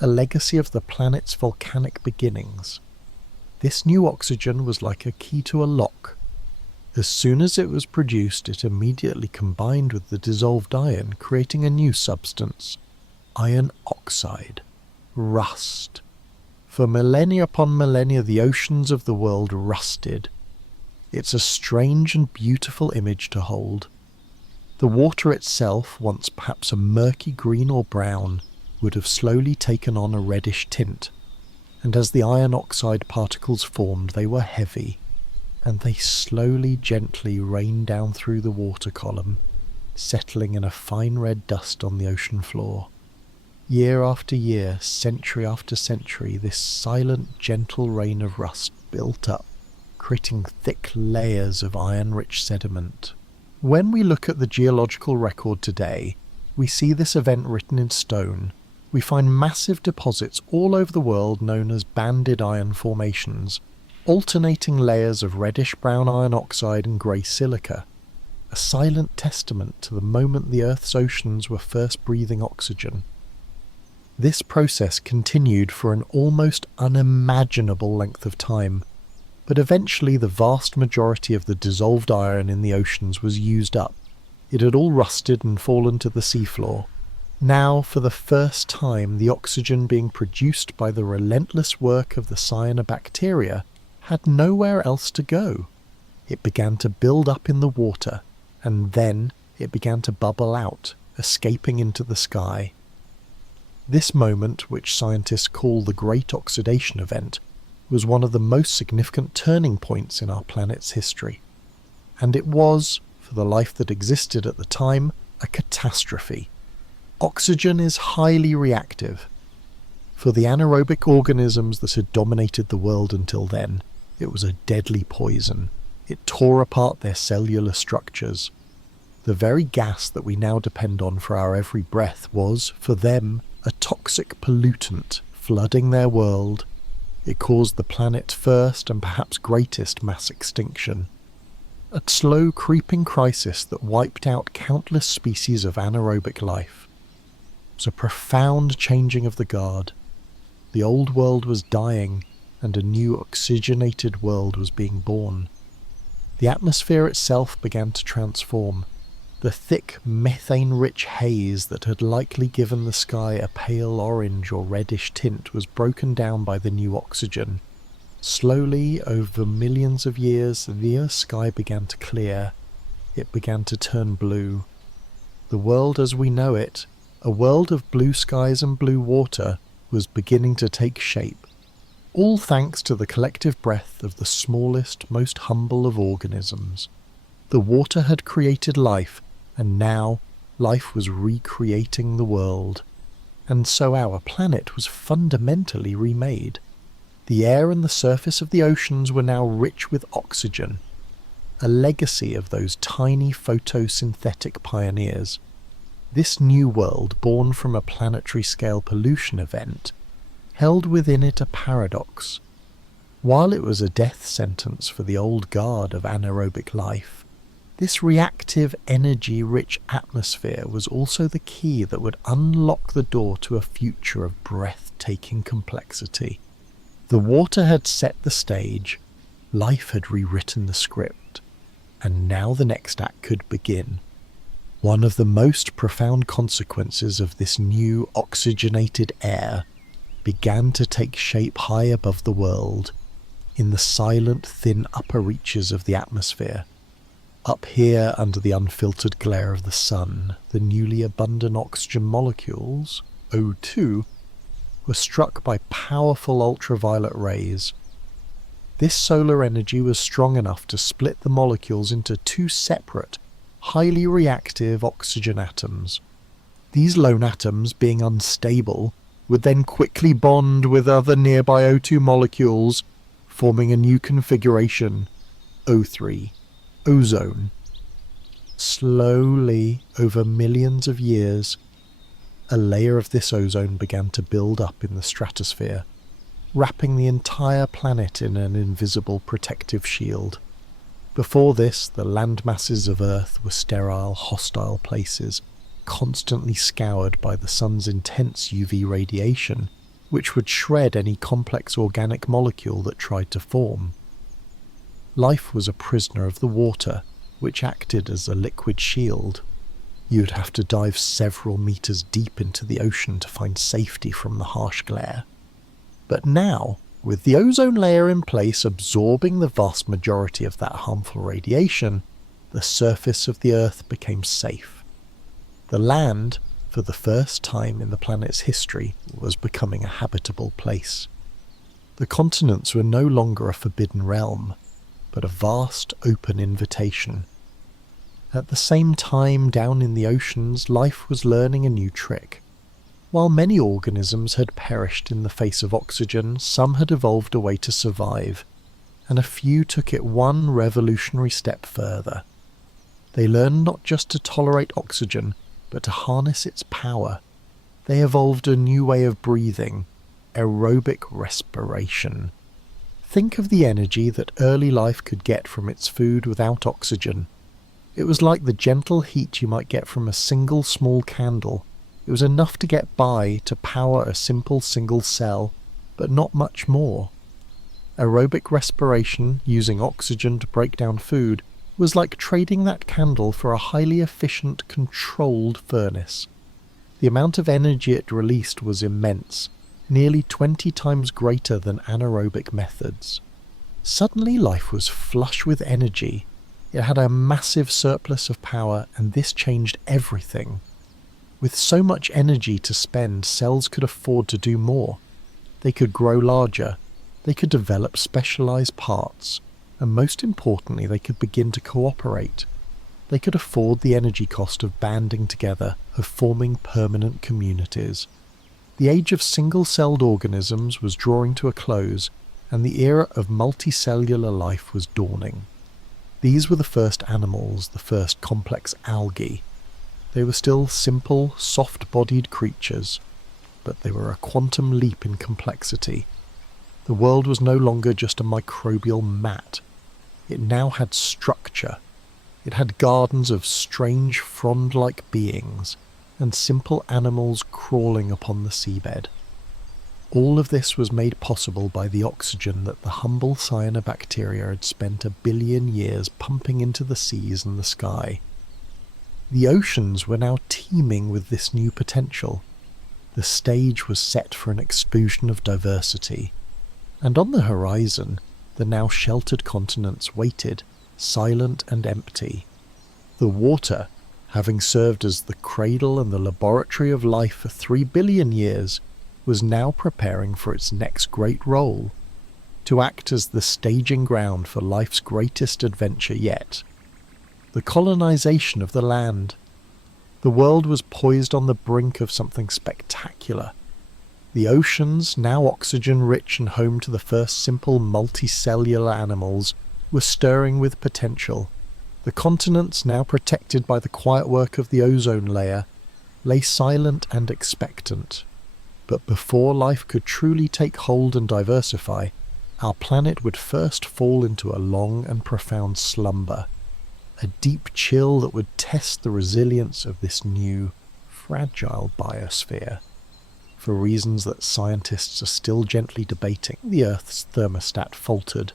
a legacy of the planet's volcanic beginnings. This new oxygen was like a key to a lock. As soon as it was produced, it immediately combined with the dissolved iron, creating a new substance, iron oxide, rust. For millennia upon millennia, the oceans of the world rusted. It's a strange and beautiful image to hold. The water itself, once perhaps a murky green or brown, would have slowly taken on a reddish tint, and as the iron oxide particles formed, they were heavy, and they slowly, gently rained down through the water column, settling in a fine red dust on the ocean floor. Year after year, century after century, this silent, gentle rain of rust built up, creating thick layers of iron-rich sediment. When we look at the geological record today, we see this event written in stone. We find massive deposits all over the world known as banded iron formations, alternating layers of reddish-brown iron oxide and grey silica, a silent testament to the moment the Earth's oceans were first breathing oxygen. This process continued for an almost unimaginable length of time, but eventually the vast majority of the dissolved iron in the oceans was used up. It had all rusted and fallen to the seafloor. Now, for the first time, the oxygen being produced by the relentless work of the cyanobacteria had nowhere else to go. It began to build up in the water, and then it began to bubble out, escaping into the sky. This moment, which scientists call the Great Oxidation Event, was one of the most significant turning points in our planet's history. And it was, for the life that existed at the time, a catastrophe. Oxygen is highly reactive. For the anaerobic organisms that had dominated the world until then, it was a deadly poison. It tore apart their cellular structures. The very gas that we now depend on for our every breath was, for them, a toxic pollutant flooding their world. It caused the planet's first and perhaps greatest mass extinction. A slow creeping crisis that wiped out countless species of anaerobic life. It was a profound changing of the guard. The old world was dying, and a new oxygenated world was being born. The atmosphere itself began to transform. The thick, methane-rich haze that had likely given the sky a pale orange or reddish tint was broken down by the new oxygen. Slowly, over millions of years, the Earth's sky began to clear. It began to turn blue. The world as we know it, a world of blue skies and blue water, was beginning to take shape. All thanks to the collective breath of the smallest, most humble of organisms. The water had created life, and now life was recreating the world. And so our planet was fundamentally remade. The air and the surface of the oceans were now rich with oxygen, a legacy of those tiny photosynthetic pioneers. This new world, born from a planetary-scale pollution event, held within it a paradox. While it was a death sentence for the old guard of anaerobic life, this reactive, energy-rich atmosphere was also the key that would unlock the door to a future of breathtaking complexity. The water had set the stage, life had rewritten the script, and now the next act could begin. One of the most profound consequences of this new oxygenated air began to take shape high above the world, in the silent, thin upper reaches of the atmosphere. Up here, under the unfiltered glare of the sun, the newly abundant oxygen molecules, O2, were struck by powerful ultraviolet rays. This solar energy was strong enough to split the molecules into two separate, highly reactive oxygen atoms. These lone atoms, being unstable, would then quickly bond with other nearby O2 molecules, forming a new configuration, O3, ozone. Slowly, over millions of years, a layer of this ozone began to build up in the stratosphere, wrapping the entire planet in an invisible protective shield. Before this, the landmasses of Earth were sterile, hostile places, constantly scoured by the sun's intense UV radiation, which would shred any complex organic molecule that tried to form. Life was a prisoner of the water, which acted as a liquid shield. You'd have to dive several meters deep into the ocean to find safety from the harsh glare. But now, with the ozone layer in place absorbing the vast majority of that harmful radiation, the surface of the Earth became safe. The land, for the first time in the planet's history, was becoming a habitable place. The continents were no longer a forbidden realm, but a vast open invitation. At the same time, down in the oceans, life was learning a new trick. While many organisms had perished in the face of oxygen, some had evolved a way to survive, and a few took it one revolutionary step further. They learned not just to tolerate oxygen, but to harness its power. They evolved a new way of breathing, aerobic respiration. Think of the energy that early life could get from its food without oxygen. It was like the gentle heat you might get from a single small candle. It was enough to get by to power a simple single cell, but not much more. Aerobic respiration, using oxygen to break down food, was like trading that candle for a highly efficient, controlled furnace. The amount of energy it released was immense, nearly 20 times greater than anaerobic methods. Suddenly life was flush with energy. It had a massive surplus of power, and this changed everything. With so much energy to spend, cells could afford to do more. They could grow larger, they could develop specialized parts, and most importantly, they could begin to cooperate. They could afford the energy cost of banding together, of forming permanent communities. The age of single-celled organisms was drawing to a close, and the era of multicellular life was dawning. These were the first animals, the first complex algae. They were still simple, soft-bodied creatures, but they were a quantum leap in complexity. The world was no longer just a microbial mat. It now had structure. It had gardens of strange frond-like beings, and simple animals crawling upon the seabed. All of this was made possible by the oxygen that the humble cyanobacteria had spent 1 billion years pumping into the seas and the sky. The oceans were now teeming with this new potential. The stage was set for an explosion of diversity, and on the horizon, the now sheltered continents waited, silent and empty. The water, having served as the cradle and the laboratory of life for 3 billion years, was now preparing for its next great role, to act as the staging ground for life's greatest adventure yet, the colonization of the land. The world was poised on the brink of something spectacular. The oceans, now oxygen-rich and home to the first simple multicellular animals, were stirring with potential. The continents, now protected by the quiet work of the ozone layer, lay silent and expectant. But before life could truly take hold and diversify, our planet would first fall into a long and profound slumber, a deep chill that would test the resilience of this new, fragile biosphere. For reasons that scientists are still gently debating, the Earth's thermostat faltered.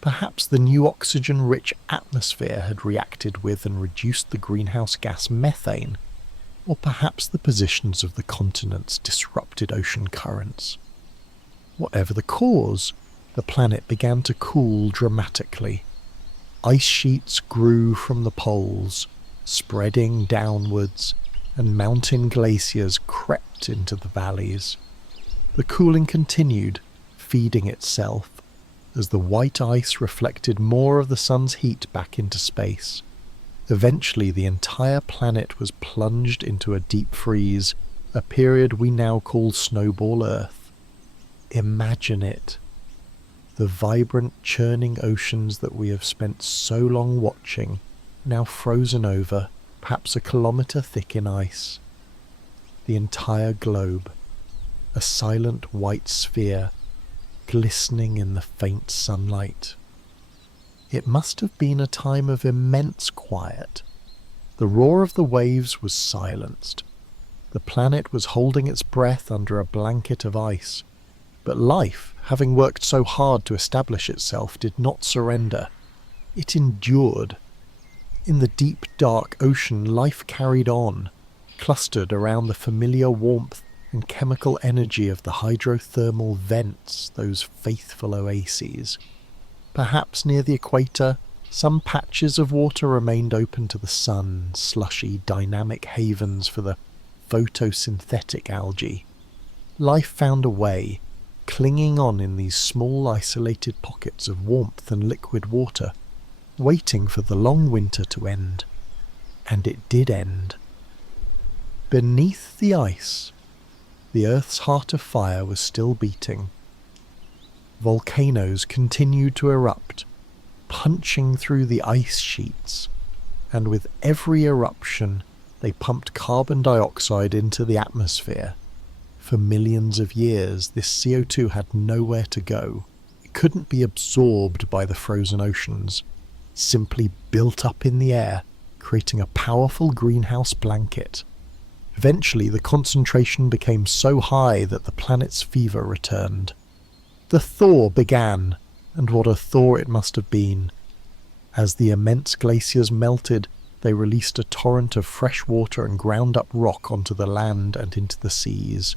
Perhaps the new oxygen-rich atmosphere had reacted with and reduced the greenhouse gas methane. Or perhaps the positions of the continents disrupted ocean currents. Whatever the cause, the planet began to cool dramatically. Ice sheets grew from the poles, spreading downwards, and mountain glaciers crept into the valleys. The cooling continued, feeding itself, as the white ice reflected more of the sun's heat back into space. Eventually, the entire planet was plunged into a deep freeze, a period we now call Snowball Earth. Imagine it. The vibrant, churning oceans that we have spent so long watching, now frozen over, perhaps a kilometre thick in ice. The entire globe, a silent white sphere, glistening in the faint sunlight. It must have been a time of immense quiet. The roar of the waves was silenced. The planet was holding its breath under a blanket of ice. But life, having worked so hard to establish itself, did not surrender. It endured. In the deep, dark ocean, life carried on, clustered around the familiar warmth and chemical energy of the hydrothermal vents, those faithful oases. Perhaps near the equator, some patches of water remained open to the sun, slushy, dynamic havens for the photosynthetic algae. Life found a way, clinging on in these small isolated pockets of warmth and liquid water, waiting for the long winter to end. And it did end. Beneath the ice, the Earth's heart of fire was still beating. Volcanoes continued to erupt, punching through the ice sheets, and with every eruption they pumped carbon dioxide into the atmosphere. For millions of years, this CO2 had nowhere to go. It couldn't be absorbed by the frozen oceans. It simply built up in the air, creating a powerful greenhouse blanket. Eventually, the concentration became so high that the planet's fever returned. The thaw began, and what a thaw it must have been. As the immense glaciers melted, they released a torrent of fresh water and ground up rock onto the land and into the seas.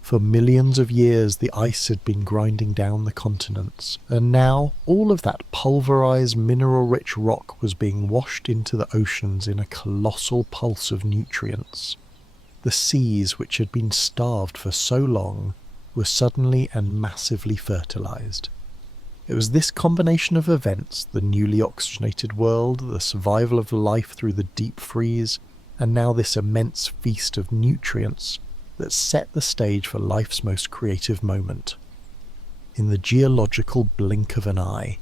For millions of years the ice had been grinding down the continents, and now all of that pulverized mineral-rich rock was being washed into the oceans in a colossal pulse of nutrients. The seas, which had been starved for so long, were suddenly and massively fertilized. It was this combination of events, the newly oxygenated world, the survival of life through the deep freeze, and now this immense feast of nutrients, that set the stage for life's most creative moment. In the geological blink of an eye,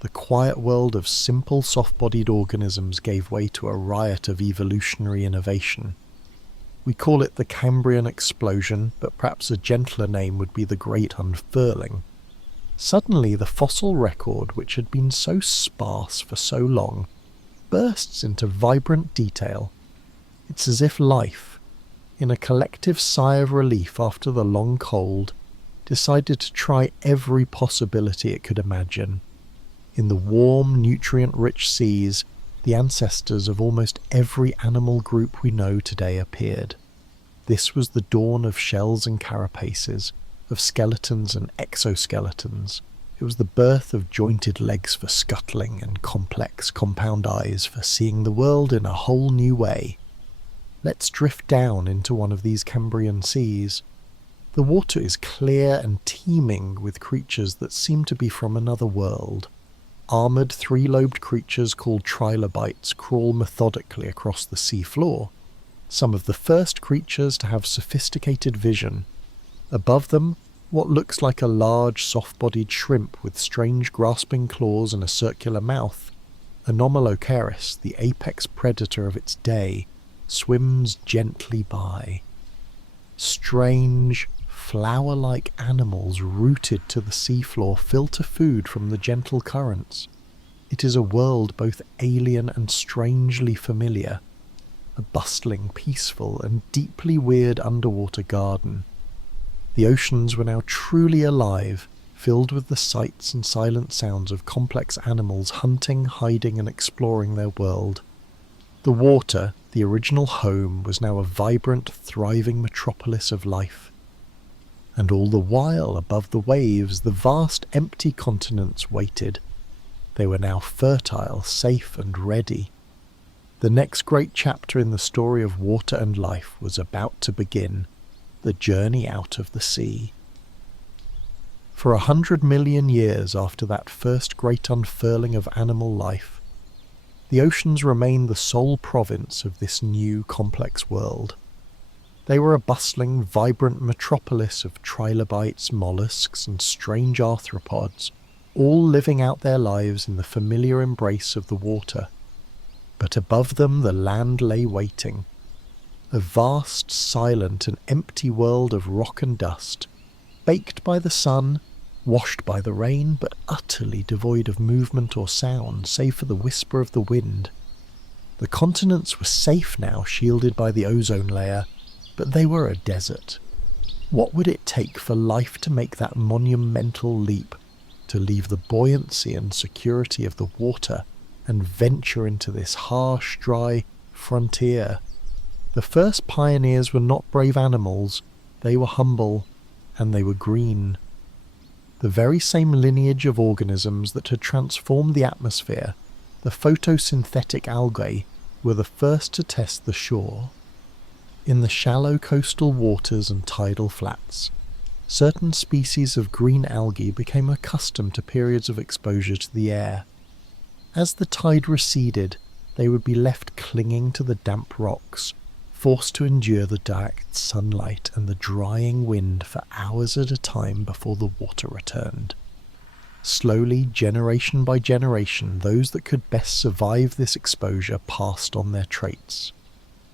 the quiet world of simple soft-bodied organisms gave way to a riot of evolutionary innovation. We call it the Cambrian explosion, but perhaps a gentler name would be the Great Unfurling. Suddenly the fossil record, which had been so sparse for so long, bursts into vibrant detail. It's as if life, in a collective sigh of relief after the long cold, decided to try every possibility it could imagine. In the warm, nutrient-rich seas, the ancestors of almost every animal group we know today appeared. This was the dawn of shells and carapaces, of skeletons and exoskeletons. It was the birth of jointed legs for scuttling and complex compound eyes for seeing the world in a whole new way. Let's drift down into one of these Cambrian seas. The water is clear and teeming with creatures that seem to be from another world. Armoured three-lobed creatures called trilobites crawl methodically across the sea floor, some of the first creatures to have sophisticated vision. Above them, what looks like a large soft-bodied shrimp with strange grasping claws and a circular mouth. Anomalocaris, the apex predator of its day, swims gently by. Strange, flower-like animals rooted to the seafloor filter food from the gentle currents. It is a world both alien and strangely familiar, a bustling, peaceful, and deeply weird underwater garden. The oceans were now truly alive, filled with the sights and silent sounds of complex animals hunting, hiding, and exploring their world. The water, The original home was now a vibrant, thriving metropolis of life. And all the while, above the waves, the vast empty continents waited. They were now fertile, safe, and ready. The next great chapter in the story of water and life was about to begin, the journey out of the sea. For 100 million years after that first great unfurling of animal life, the oceans remained the sole province of this new complex world. They were a bustling, vibrant metropolis of trilobites, mollusks, and strange arthropods, all living out their lives in the familiar embrace of the water. But above them the land lay waiting, a vast, silent, and empty world of rock and dust, baked by the sun, washed by the rain, but utterly devoid of movement or sound, save for the whisper of the wind. The continents were safe now, shielded by the ozone layer, but they were a desert. What would it take for life to make that monumental leap, to leave the buoyancy and security of the water and venture into this harsh, dry frontier? The first pioneers were not brave animals, they were humble, and they were green. The very same lineage of organisms that had transformed the atmosphere, the photosynthetic algae, were the first to test the shore. In the shallow coastal waters and tidal flats, certain species of green algae became accustomed to periods of exposure to the air. As the tide receded, they would be left clinging to the damp rocks, forced to endure the direct sunlight and the drying wind for hours at a time before the water returned. Slowly, generation by generation, those that could best survive this exposure passed on their traits.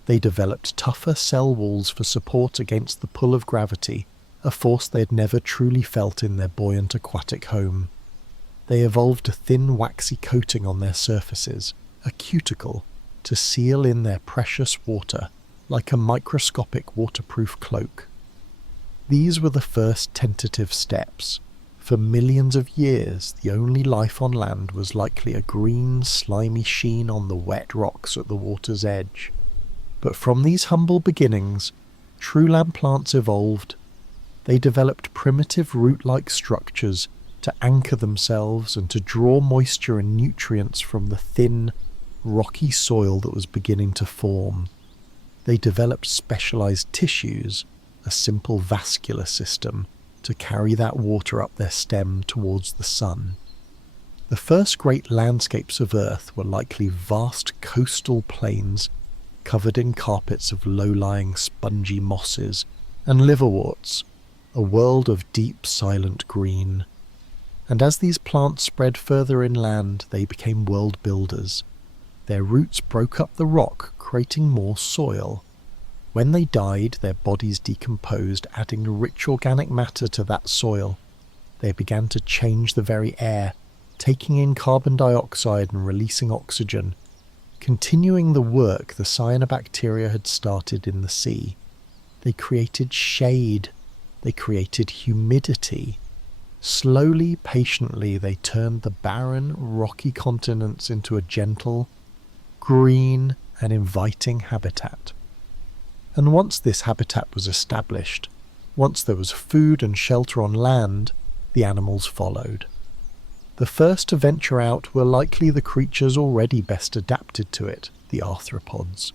They developed tougher cell walls for support against the pull of gravity, a force they had never truly felt in their buoyant aquatic home. They evolved a thin waxy coating on their surfaces, a cuticle, to seal in their precious water, like a microscopic waterproof cloak. These were the first tentative steps. For millions of years, the only life on land was likely a green, slimy sheen on the wet rocks at the water's edge. But from these humble beginnings, true land plants evolved. They developed primitive root-like structures to anchor themselves and to draw moisture and nutrients from the thin, rocky soil that was beginning to form. They developed specialized tissues, a simple vascular system, to carry that water up their stem towards the sun. The first great landscapes of Earth were likely vast coastal plains covered in carpets of low-lying spongy mosses and liverworts, a world of deep silent green. And as these plants spread further inland, they became world builders. Their roots broke up the rock, creating more soil. When they died, their bodies decomposed, adding rich organic matter to that soil. They began to change the very air, taking in carbon dioxide and releasing oxygen, continuing the work the cyanobacteria had started in the sea. They created shade. They created humidity. Slowly, patiently, they turned the barren, rocky continents into a gentle, green, and inviting habitat. And once this habitat was established, once there was food and shelter on land, the animals followed. The first to venture out were likely the creatures already best adapted to it, the arthropods,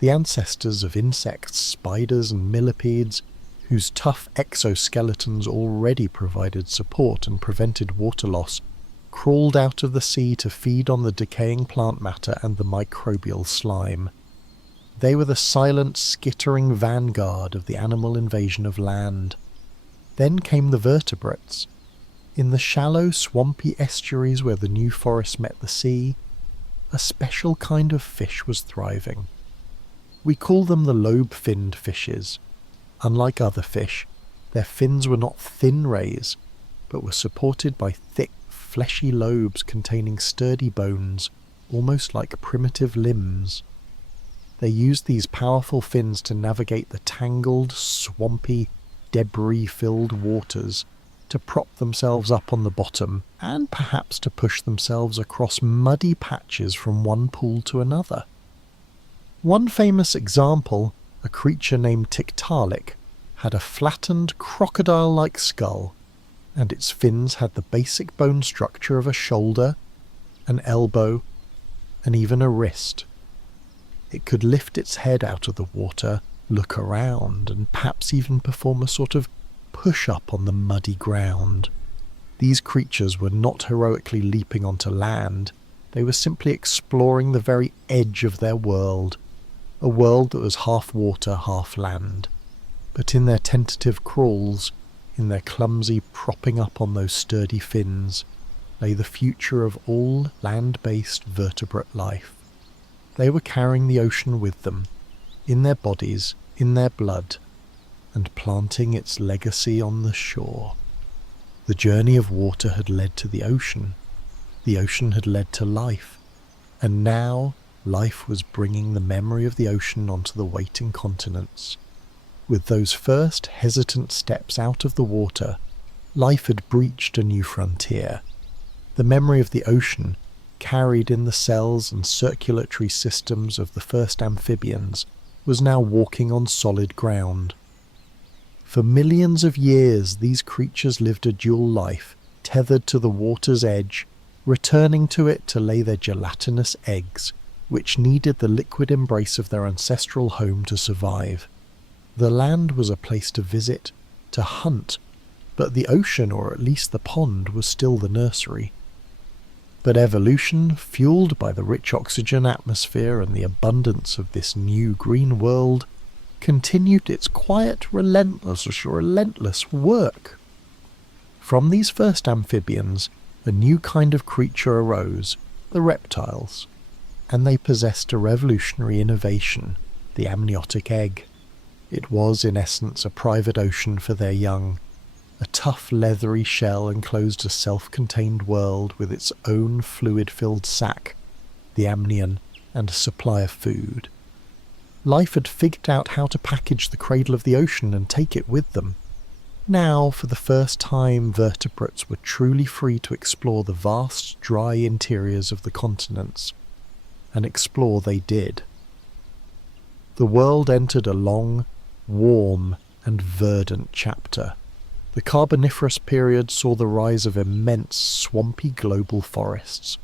the ancestors of insects, spiders, and millipedes, whose tough exoskeletons already provided support and prevented water loss, crawled out of the sea to feed on the decaying plant matter and the microbial slime. They were the silent, skittering vanguard of the animal invasion of land. Then came the vertebrates. In the shallow, swampy estuaries where the new forest met the sea, a special kind of fish was thriving. We call them the lobe-finned fishes. Unlike other fish, their fins were not thin rays, but were supported by thick, fleshy lobes containing sturdy bones, almost like primitive limbs. They used these powerful fins to navigate the tangled, swampy, debris-filled waters, to prop themselves up on the bottom, and perhaps to push themselves across muddy patches from one pool to another. One famous example, a creature named Tiktaalik, had a flattened crocodile-like skull, and its fins had the basic bone structure of a shoulder, an elbow, and even a wrist. It could lift its head out of the water, look around, and perhaps even perform a sort of push-up on the muddy ground. These creatures were not heroically leaping onto land, they were simply exploring the very edge of their world, a world that was half water, half land. But in their tentative crawls, in their clumsy propping up on those sturdy fins, lay the future of all land-based vertebrate life. They were carrying the ocean with them, in their bodies, in their blood, and planting its legacy on the shore. The journey of water had led to the ocean had led to life, and now life was bringing the memory of the ocean onto the waiting continents. With those first hesitant steps out of the water, life had breached a new frontier. The memory of the ocean, carried in the cells and circulatory systems of the first amphibians, was now walking on solid ground. For millions of years these creatures lived a dual life, tethered to the water's edge, returning to it to lay their gelatinous eggs, which needed the liquid embrace of their ancestral home to survive. The land was a place to visit, to hunt, but the ocean, or at least the pond, was still the nursery. But evolution, fueled by the rich oxygen atmosphere and the abundance of this new green world, continued its quiet, relentless work. From these first amphibians, a new kind of creature arose, the reptiles, and they possessed a revolutionary innovation, the amniotic egg. It was, in essence, a private ocean for their young. A tough, leathery shell enclosed a self-contained world with its own fluid-filled sac, the amnion, and a supply of food. Life had figured out how to package the cradle of the ocean and take it with them. Now, for the first time, vertebrates were truly free to explore the vast, dry interiors of the continents. And explore they did. The world entered a long, warm, and verdant chapter. The Carboniferous period saw the rise of immense, swampy global forests.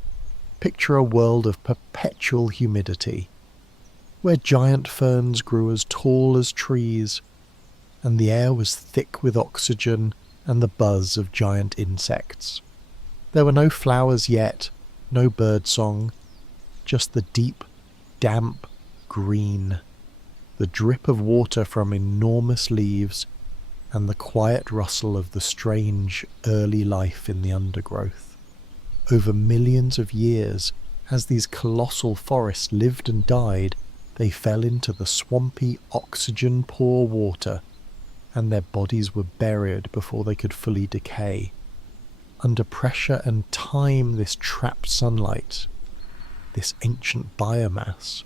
Picture a world of perpetual humidity, where giant ferns grew as tall as trees, and the air was thick with oxygen and the buzz of giant insects. There were no flowers yet, no birdsong, just the deep, damp green, the drip of water from enormous leaves, and the quiet rustle of the strange, early life in the undergrowth. Over millions of years, as these colossal forests lived and died, they fell into the swampy, oxygen-poor water, and their bodies were buried before they could fully decay. Under pressure and time, this trapped sunlight, this ancient biomass,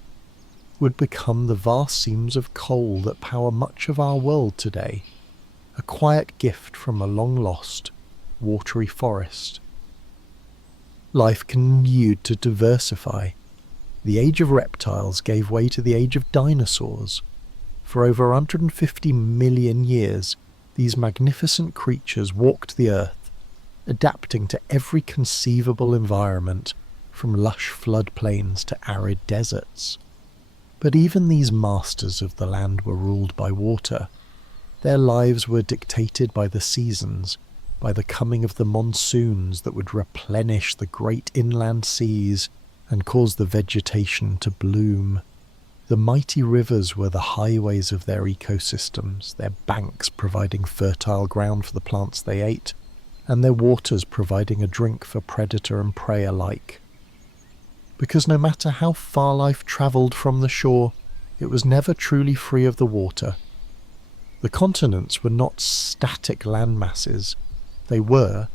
would become the vast seams of coal that power much of our world today, a quiet gift from a long-lost, watery forest. Life continued to diversify. The age of reptiles gave way to the age of dinosaurs. For over 150 million years, these magnificent creatures walked the earth, adapting to every conceivable environment, from lush floodplains to arid deserts. But even these masters of the land were ruled by water. Their lives were dictated by the seasons, by the coming of the monsoons that would replenish the great inland seas and cause the vegetation to bloom. The mighty rivers were the highways of their ecosystems, their banks providing fertile ground for the plants they ate, and their waters providing a drink for predator and prey alike. Because no matter how far life travelled from the shore, it was never truly free of the water. The continents were not static landmasses. They were,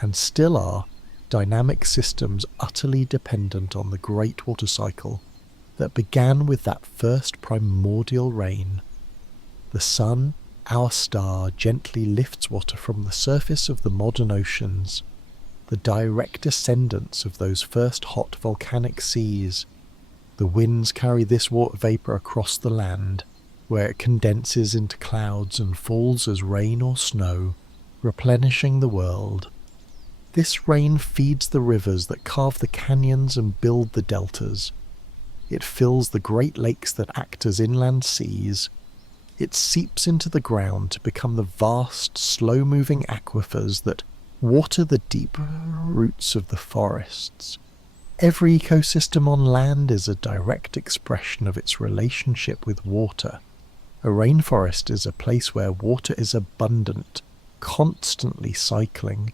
and still are, dynamic systems utterly dependent on the great water cycle that began with that first primordial rain. The sun, our star, gently lifts water from the surface of the modern oceans, the direct descendants of those first hot volcanic seas, The winds carry this water vapour across the land, where it condenses into clouds and falls as rain or snow, replenishing the world. This rain feeds the rivers that carve the canyons and build the deltas. It fills the great lakes that act as inland seas. It seeps into the ground to become the vast, slow-moving aquifers that water the deep roots of the forests. Every ecosystem on land is a direct expression of its relationship with water. A rainforest is a place where water is abundant, constantly cycling.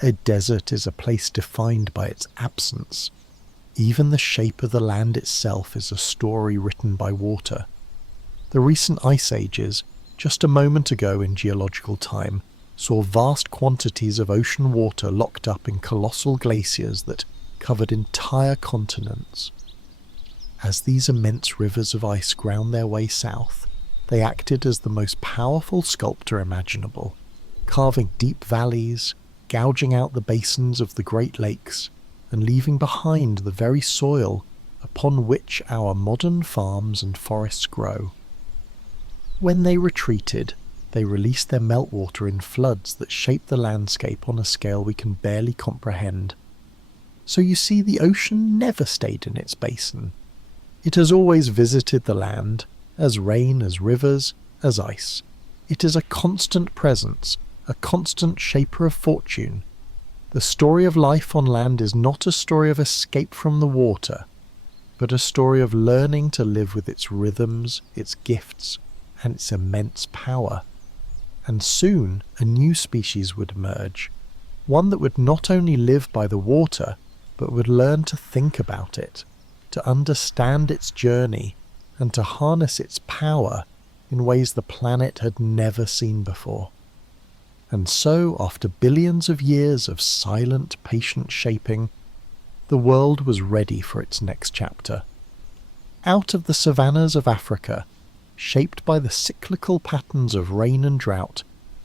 A desert is a place defined by its absence. Even the shape of the land itself is a story written by water. The recent ice ages, just a moment ago in geological time, saw vast quantities of ocean water locked up in colossal glaciers that covered entire continents. As these immense rivers of ice ground their way south, they acted as the most powerful sculptor imaginable, carving deep valleys, gouging out the basins of the Great Lakes, and leaving behind the very soil upon which our modern farms and forests grow. When they retreated, they released their meltwater in floods that shaped the landscape on a scale we can barely comprehend. So you see, the ocean never stayed in its basin. It has always visited the land, as rain, as rivers, as ice. It is a constant presence, a constant shaper of fortune. The story of life on land is not a story of escape from the water, but a story of learning to live with its rhythms, its gifts, and its immense power. And soon a new species would emerge, one that would not only live by the water, but would learn to think about it, to understand its journey, and to harness its power in ways the planet had never seen before. And so, after billions of years of silent, patient shaping, the world was ready for its next chapter. Out of the savannas of Africa, shaped by the cyclical patterns of rain and drought,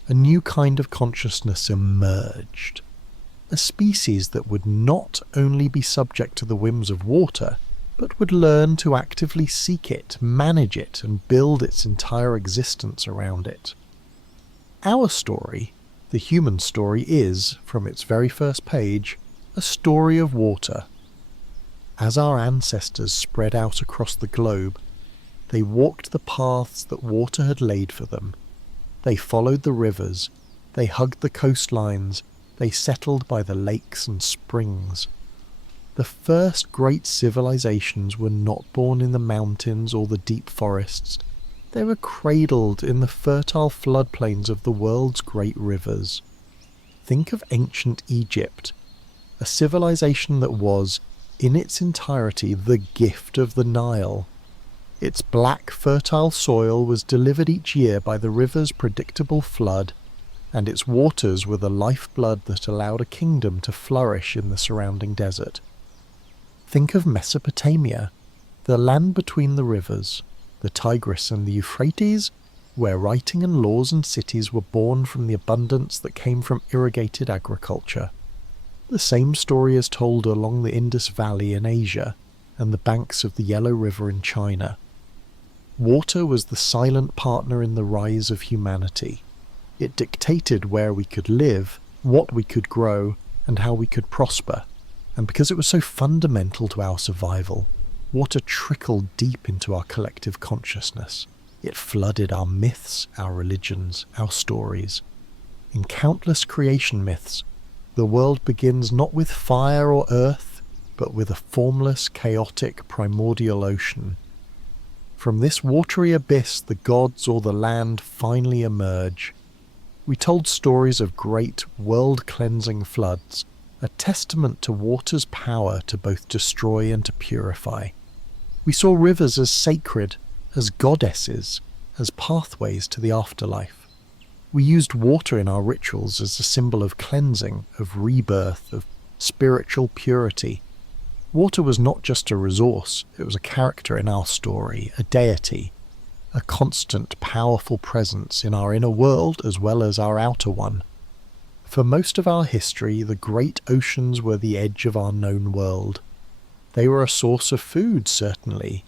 a new kind of consciousness emerged. A species that would not only be subject to the whims of water, but would learn to actively seek it, manage it, and build its entire existence around it. Our story, the human story, is, from its very first page, a story of water. As our ancestors spread out across the globe, they walked the paths that water had laid for them. They followed the rivers, they hugged the coastlines, they settled by the lakes and springs. The first great civilizations were not born in the mountains or the deep forests. They were cradled in the fertile floodplains of the world's great rivers. Think of ancient Egypt, a civilization that was, in its entirety, the gift of the Nile. Its black, fertile soil was delivered each year by the river's predictable flood, and its waters were the lifeblood that allowed a kingdom to flourish in the surrounding desert. Think of Mesopotamia, the land between the rivers, the Tigris and the Euphrates, where writing and laws and cities were born from the abundance that came from irrigated agriculture. The same story is told along the Indus Valley in Asia and the banks of the Yellow River in China. Water was the silent partner in the rise of humanity. It dictated where we could live, what we could grow, and how we could prosper. And because it was so fundamental to our survival, water trickled deep into our collective consciousness. It flooded our myths, our religions, our stories. In countless creation myths, the world begins not with fire or earth, but with a formless, chaotic, primordial ocean. From this watery abyss, the gods or the land finally emerge. We told stories of great, world-cleansing floods, a testament to water's power to both destroy and to purify. We saw rivers as sacred, as goddesses, as pathways to the afterlife. We used water in our rituals as a symbol of cleansing, of rebirth, of spiritual purity. Water was not just a resource, it was a character in our story, a deity, a constant, powerful presence in our inner world as well as our outer one. For most of our history, the great oceans were the edge of our known world. They were a source of food, certainly,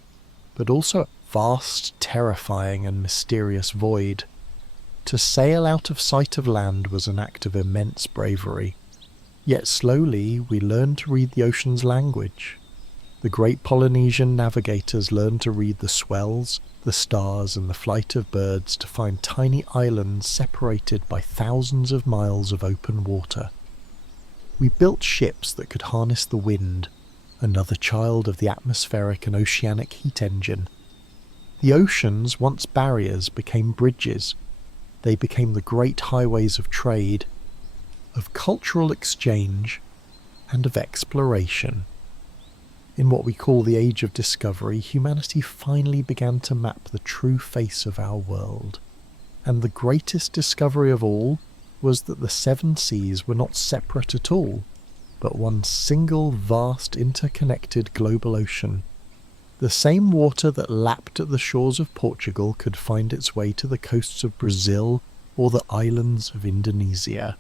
but also a vast, terrifying and mysterious void. To sail out of sight of land was an act of immense bravery. Yet slowly we learned to read the ocean's language. The great Polynesian navigators learned to read the swells, the stars and the flight of birds to find tiny islands separated by thousands of miles of open water. We built ships that could harness the wind, another child of the atmospheric and oceanic heat engine. The oceans, once barriers, became bridges. They became the great highways of trade, of cultural exchange, and of exploration. In what we call the Age of Discovery, humanity finally began to map the true face of our world. And the greatest discovery of all was that the seven seas were not separate at all, but one single vast interconnected global ocean. The same water that lapped at the shores of Portugal could find its way to the coasts of Brazil or the islands of Indonesia.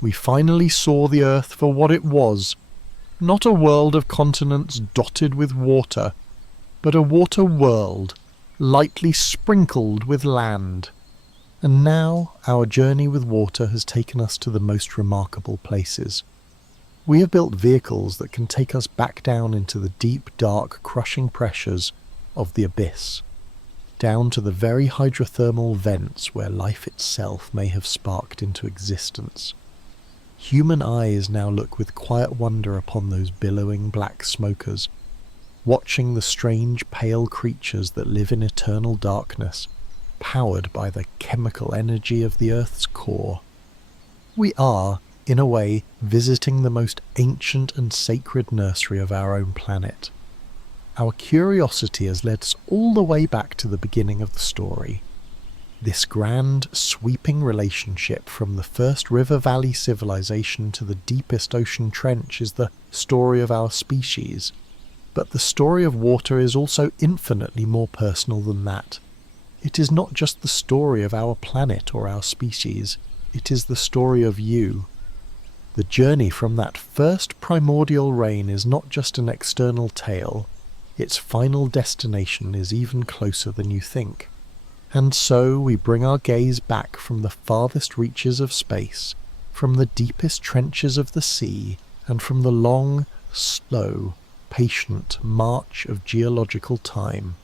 We finally saw the earth for what it was, not a world of continents dotted with water, but a water world, lightly sprinkled with land. And now our journey with water has taken us to the most remarkable places. We have built vehicles that can take us back down into the deep, dark, crushing pressures of the abyss, down to the very hydrothermal vents where life itself may have sparked into existence. Human eyes now look with quiet wonder upon those billowing black smokers, watching the strange pale creatures that live in eternal darkness, powered by the chemical energy of the Earth's core. We are, in a way, visiting the most ancient and sacred nursery of our own planet. Our curiosity has led us all the way back to the beginning of the story. This grand, sweeping relationship from the first river valley civilization to the deepest ocean trench is the story of our species. But the story of water is also infinitely more personal than that. It is not just the story of our planet or our species, it is the story of you. The journey from that first primordial rain is not just an external tale, its final destination is even closer than you think. And so we bring our gaze back from the farthest reaches of space, from the deepest trenches of the sea, and from the long, slow, patient march of geological time.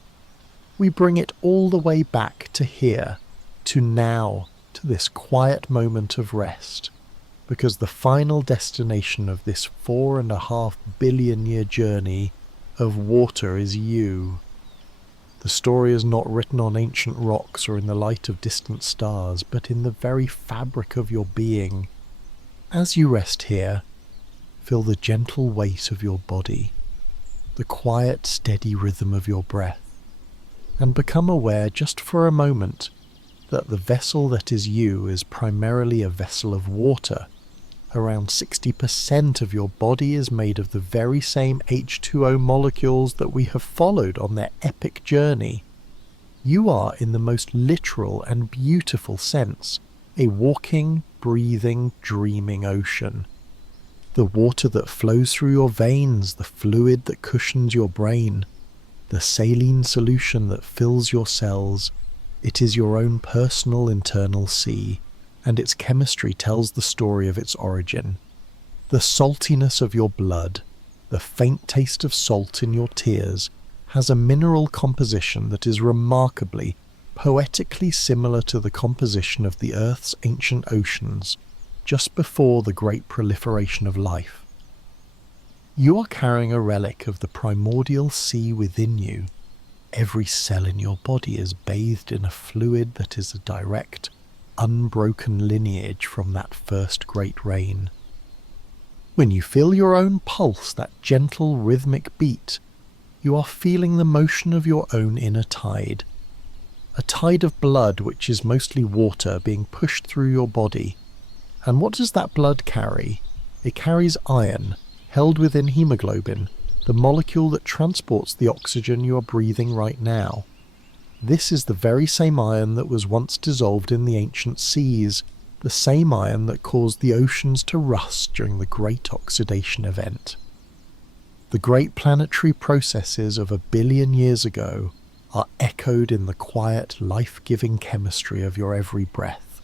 We bring it all the way back to here, to now, to this quiet moment of rest, because the final destination of this 4.5 billion year journey of water is you. The story is not written on ancient rocks or in the light of distant stars, but in the very fabric of your being. As you rest here, feel the gentle weight of your body, the quiet, steady rhythm of your breath, and become aware just for a moment that the vessel that is you is primarily a vessel of water. Around 60% of your body is made of the very same H2O molecules that we have followed on their epic journey. You are, in the most literal and beautiful sense, a walking, breathing, dreaming ocean. The water that flows through your veins, the fluid that cushions your brain, the saline solution that fills your cells, it is your own personal internal sea, and its chemistry tells the story of its origin. The saltiness of your blood, the faint taste of salt in your tears, has a mineral composition that is remarkably, poetically similar to the composition of the Earth's ancient oceans, just before the great proliferation of life. You are carrying a relic of the primordial sea within you. Every cell in your body is bathed in a fluid that is a direct, unbroken lineage from that first great rain. When you feel your own pulse, that gentle rhythmic beat, you are feeling the motion of your own inner tide. A tide of blood which is mostly water being pushed through your body. And what does that blood carry? It carries iron, held within hemoglobin, the molecule that transports the oxygen you are breathing right now. This is the very same iron that was once dissolved in the ancient seas, the same iron that caused the oceans to rust during the Great Oxidation Event. The great planetary processes of 1 billion years ago are echoed in the quiet, life-giving chemistry of your every breath.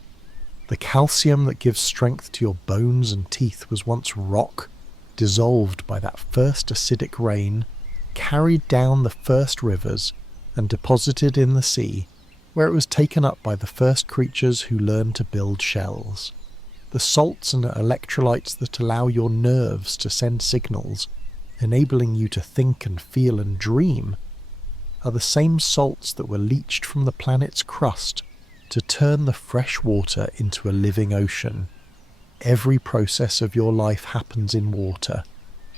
The calcium that gives strength to your bones and teeth was once rock, dissolved by that first acidic rain, carried down the first rivers, and deposited in the sea, where it was taken up by the first creatures who learned to build shells. The salts and electrolytes that allow your nerves to send signals, enabling you to think and feel and dream, are the same salts that were leached from the planet's crust to turn the fresh water into a living ocean. Every process of your life happens in water.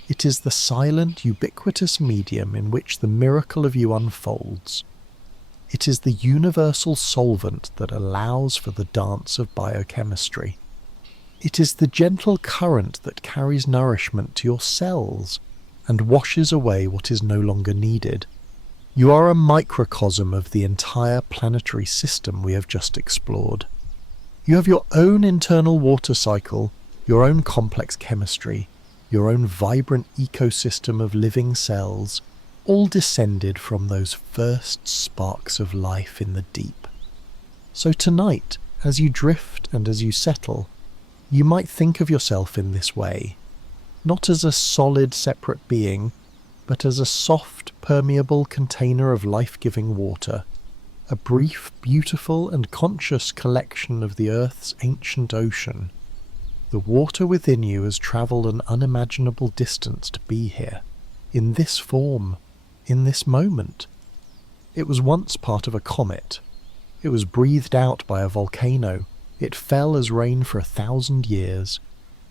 It is the silent, ubiquitous medium in which the miracle of you unfolds. It is the universal solvent that allows for the dance of biochemistry. It is the gentle current that carries nourishment to your cells and washes away what is no longer needed. You are a microcosm of the entire planetary system we have just explored. You have your own internal water cycle, your own complex chemistry, your own vibrant ecosystem of living cells, all descended from those first sparks of life in the deep. So tonight, as you drift and as you settle, you might think of yourself in this way, not as a solid separate being, but as a soft, permeable container of life-giving water, a brief, beautiful and conscious collection of the Earth's ancient ocean. The water within you has travelled an unimaginable distance to be here, in this form, in this moment. It was once part of a comet. It was breathed out by a volcano. It fell as rain for 1,000 years.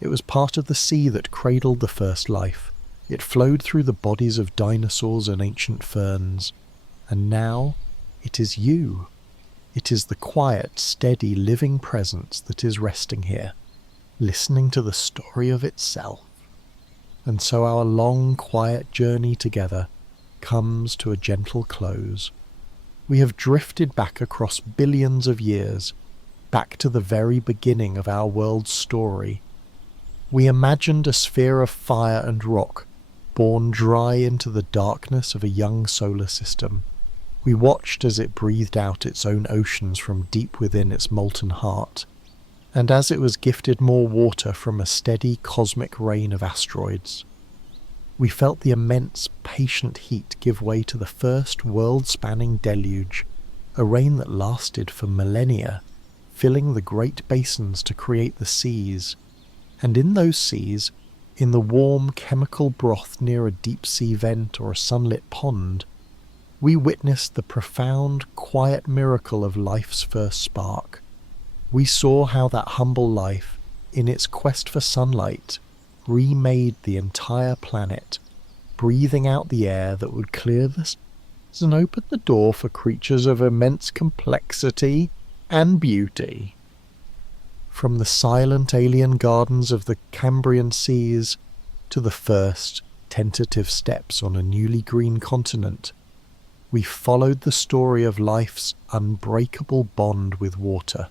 It was part of the sea that cradled the first life. It flowed through the bodies of dinosaurs and ancient ferns. And now it is you. It is the quiet, steady, living presence that is resting here, listening to the story of itself. And so our long, quiet journey together comes to a gentle close. We have drifted back across billions of years, back to the very beginning of our world's story. We imagined a sphere of fire and rock, born dry into the darkness of a young solar system. We watched as it breathed out its own oceans from deep within its molten heart, and as it was gifted more water from a steady cosmic rain of asteroids. We felt the immense, patient heat give way to the first world-spanning deluge, a rain that lasted for millennia, filling the great basins to create the seas. And in those seas, in the warm chemical broth near a deep-sea vent or a sunlit pond, we witnessed the profound, quiet miracle of life's first spark. We saw how that humble life, in its quest for sunlight, remade the entire planet, breathing out the air that would clear the skies and open the door for creatures of immense complexity and beauty. From the silent alien gardens of the Cambrian seas to the first tentative steps on a newly green continent, we followed the story of life's unbreakable bond with water,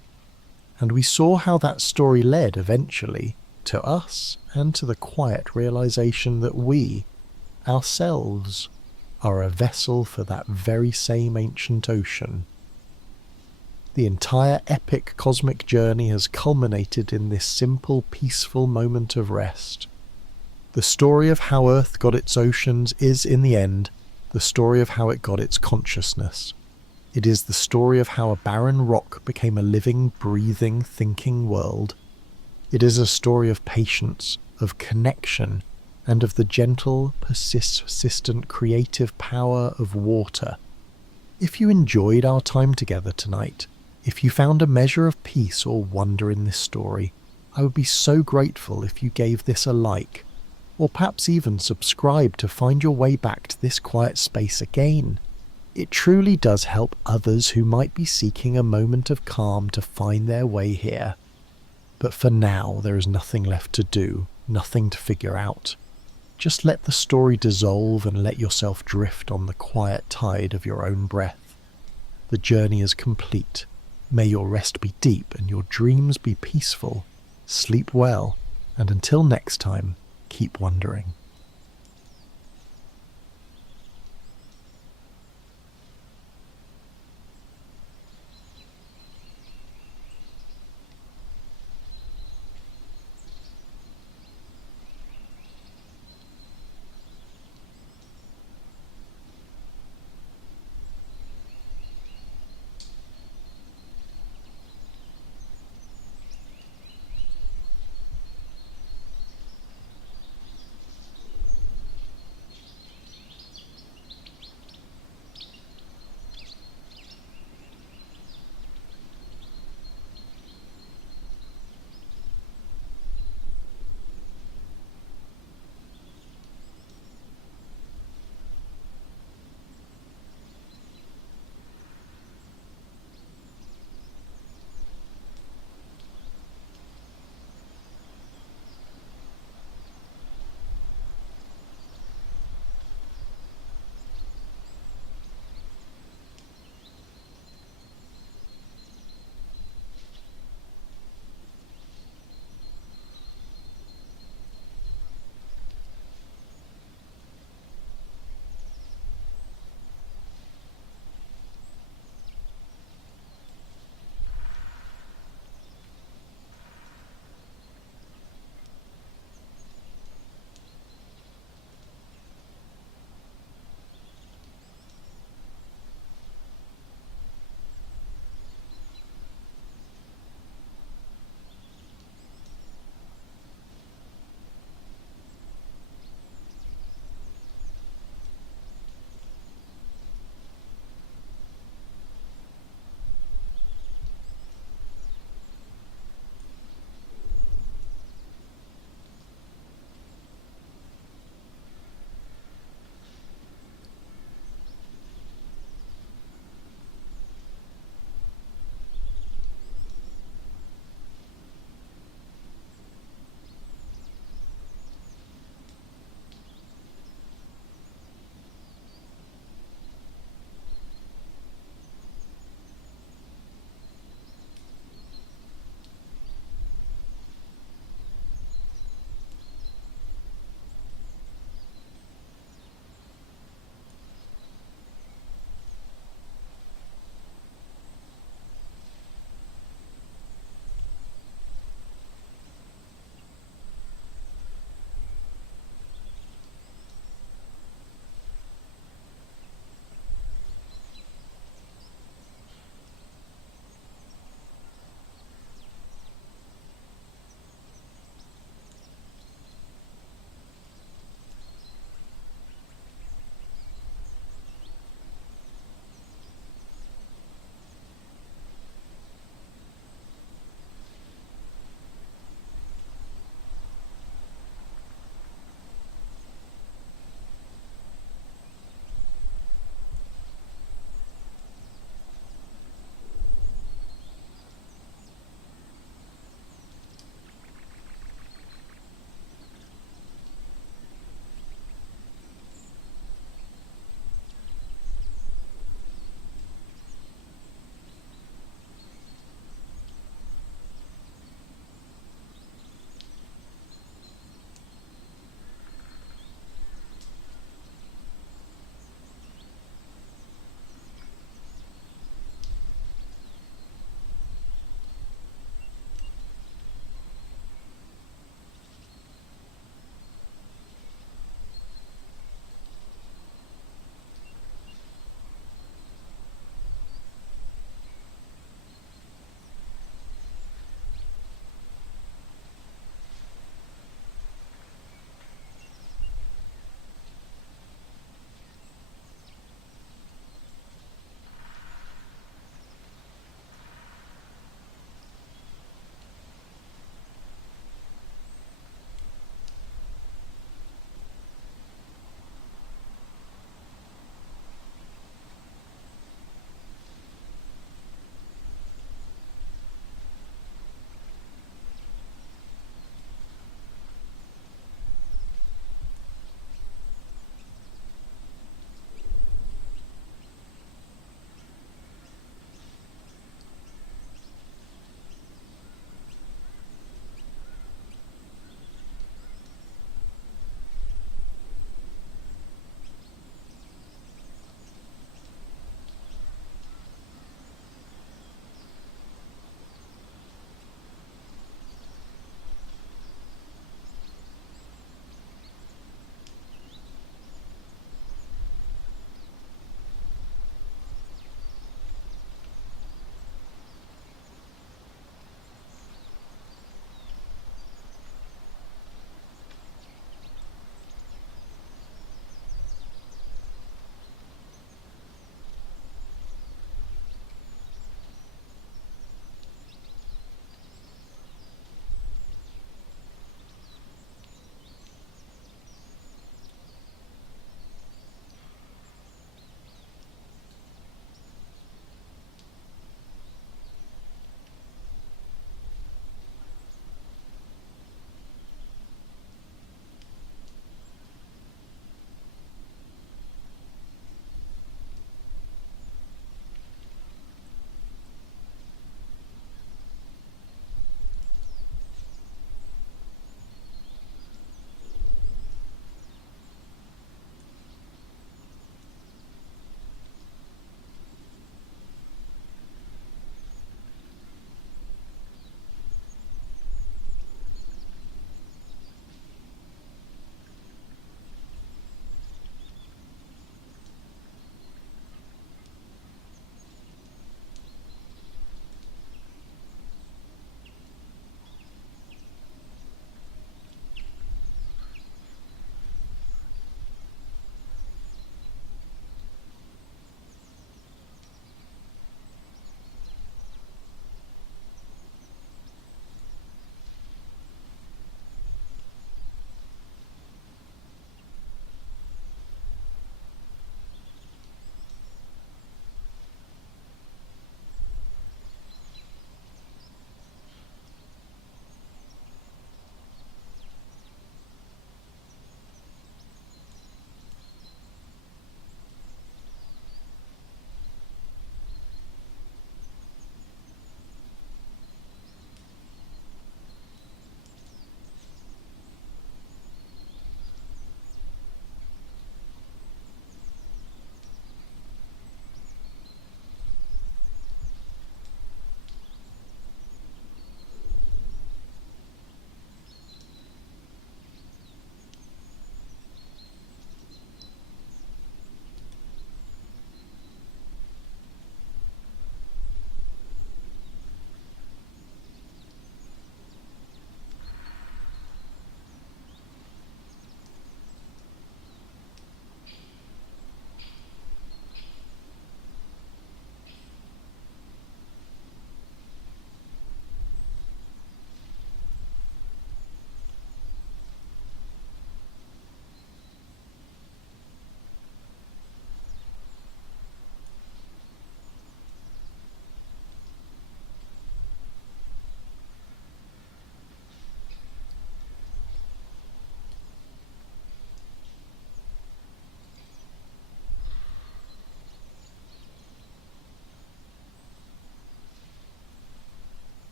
and we saw how that story led eventually to us and to the quiet realization that we, ourselves, are a vessel for that very same ancient ocean. The entire epic cosmic journey has culminated in this simple, peaceful moment of rest. The story of how Earth got its oceans is, in the end, the story of how it got its consciousness. It is the story of how a barren rock became a living, breathing, thinking world. It is a story of patience, of connection, and of the gentle, persistent, creative power of water. If you enjoyed our time together tonight, if you found a measure of peace or wonder in this story, I would be so grateful if you gave this a like, or perhaps even subscribe to find your way back to this quiet space again. It truly does help others who might be seeking a moment of calm to find their way here. But for now, there is nothing left to do, nothing to figure out. Just let the story dissolve and let yourself drift on the quiet tide of your own breath. The journey is complete. May your rest be deep and your dreams be peaceful. Sleep well, and until next time, keep wondering.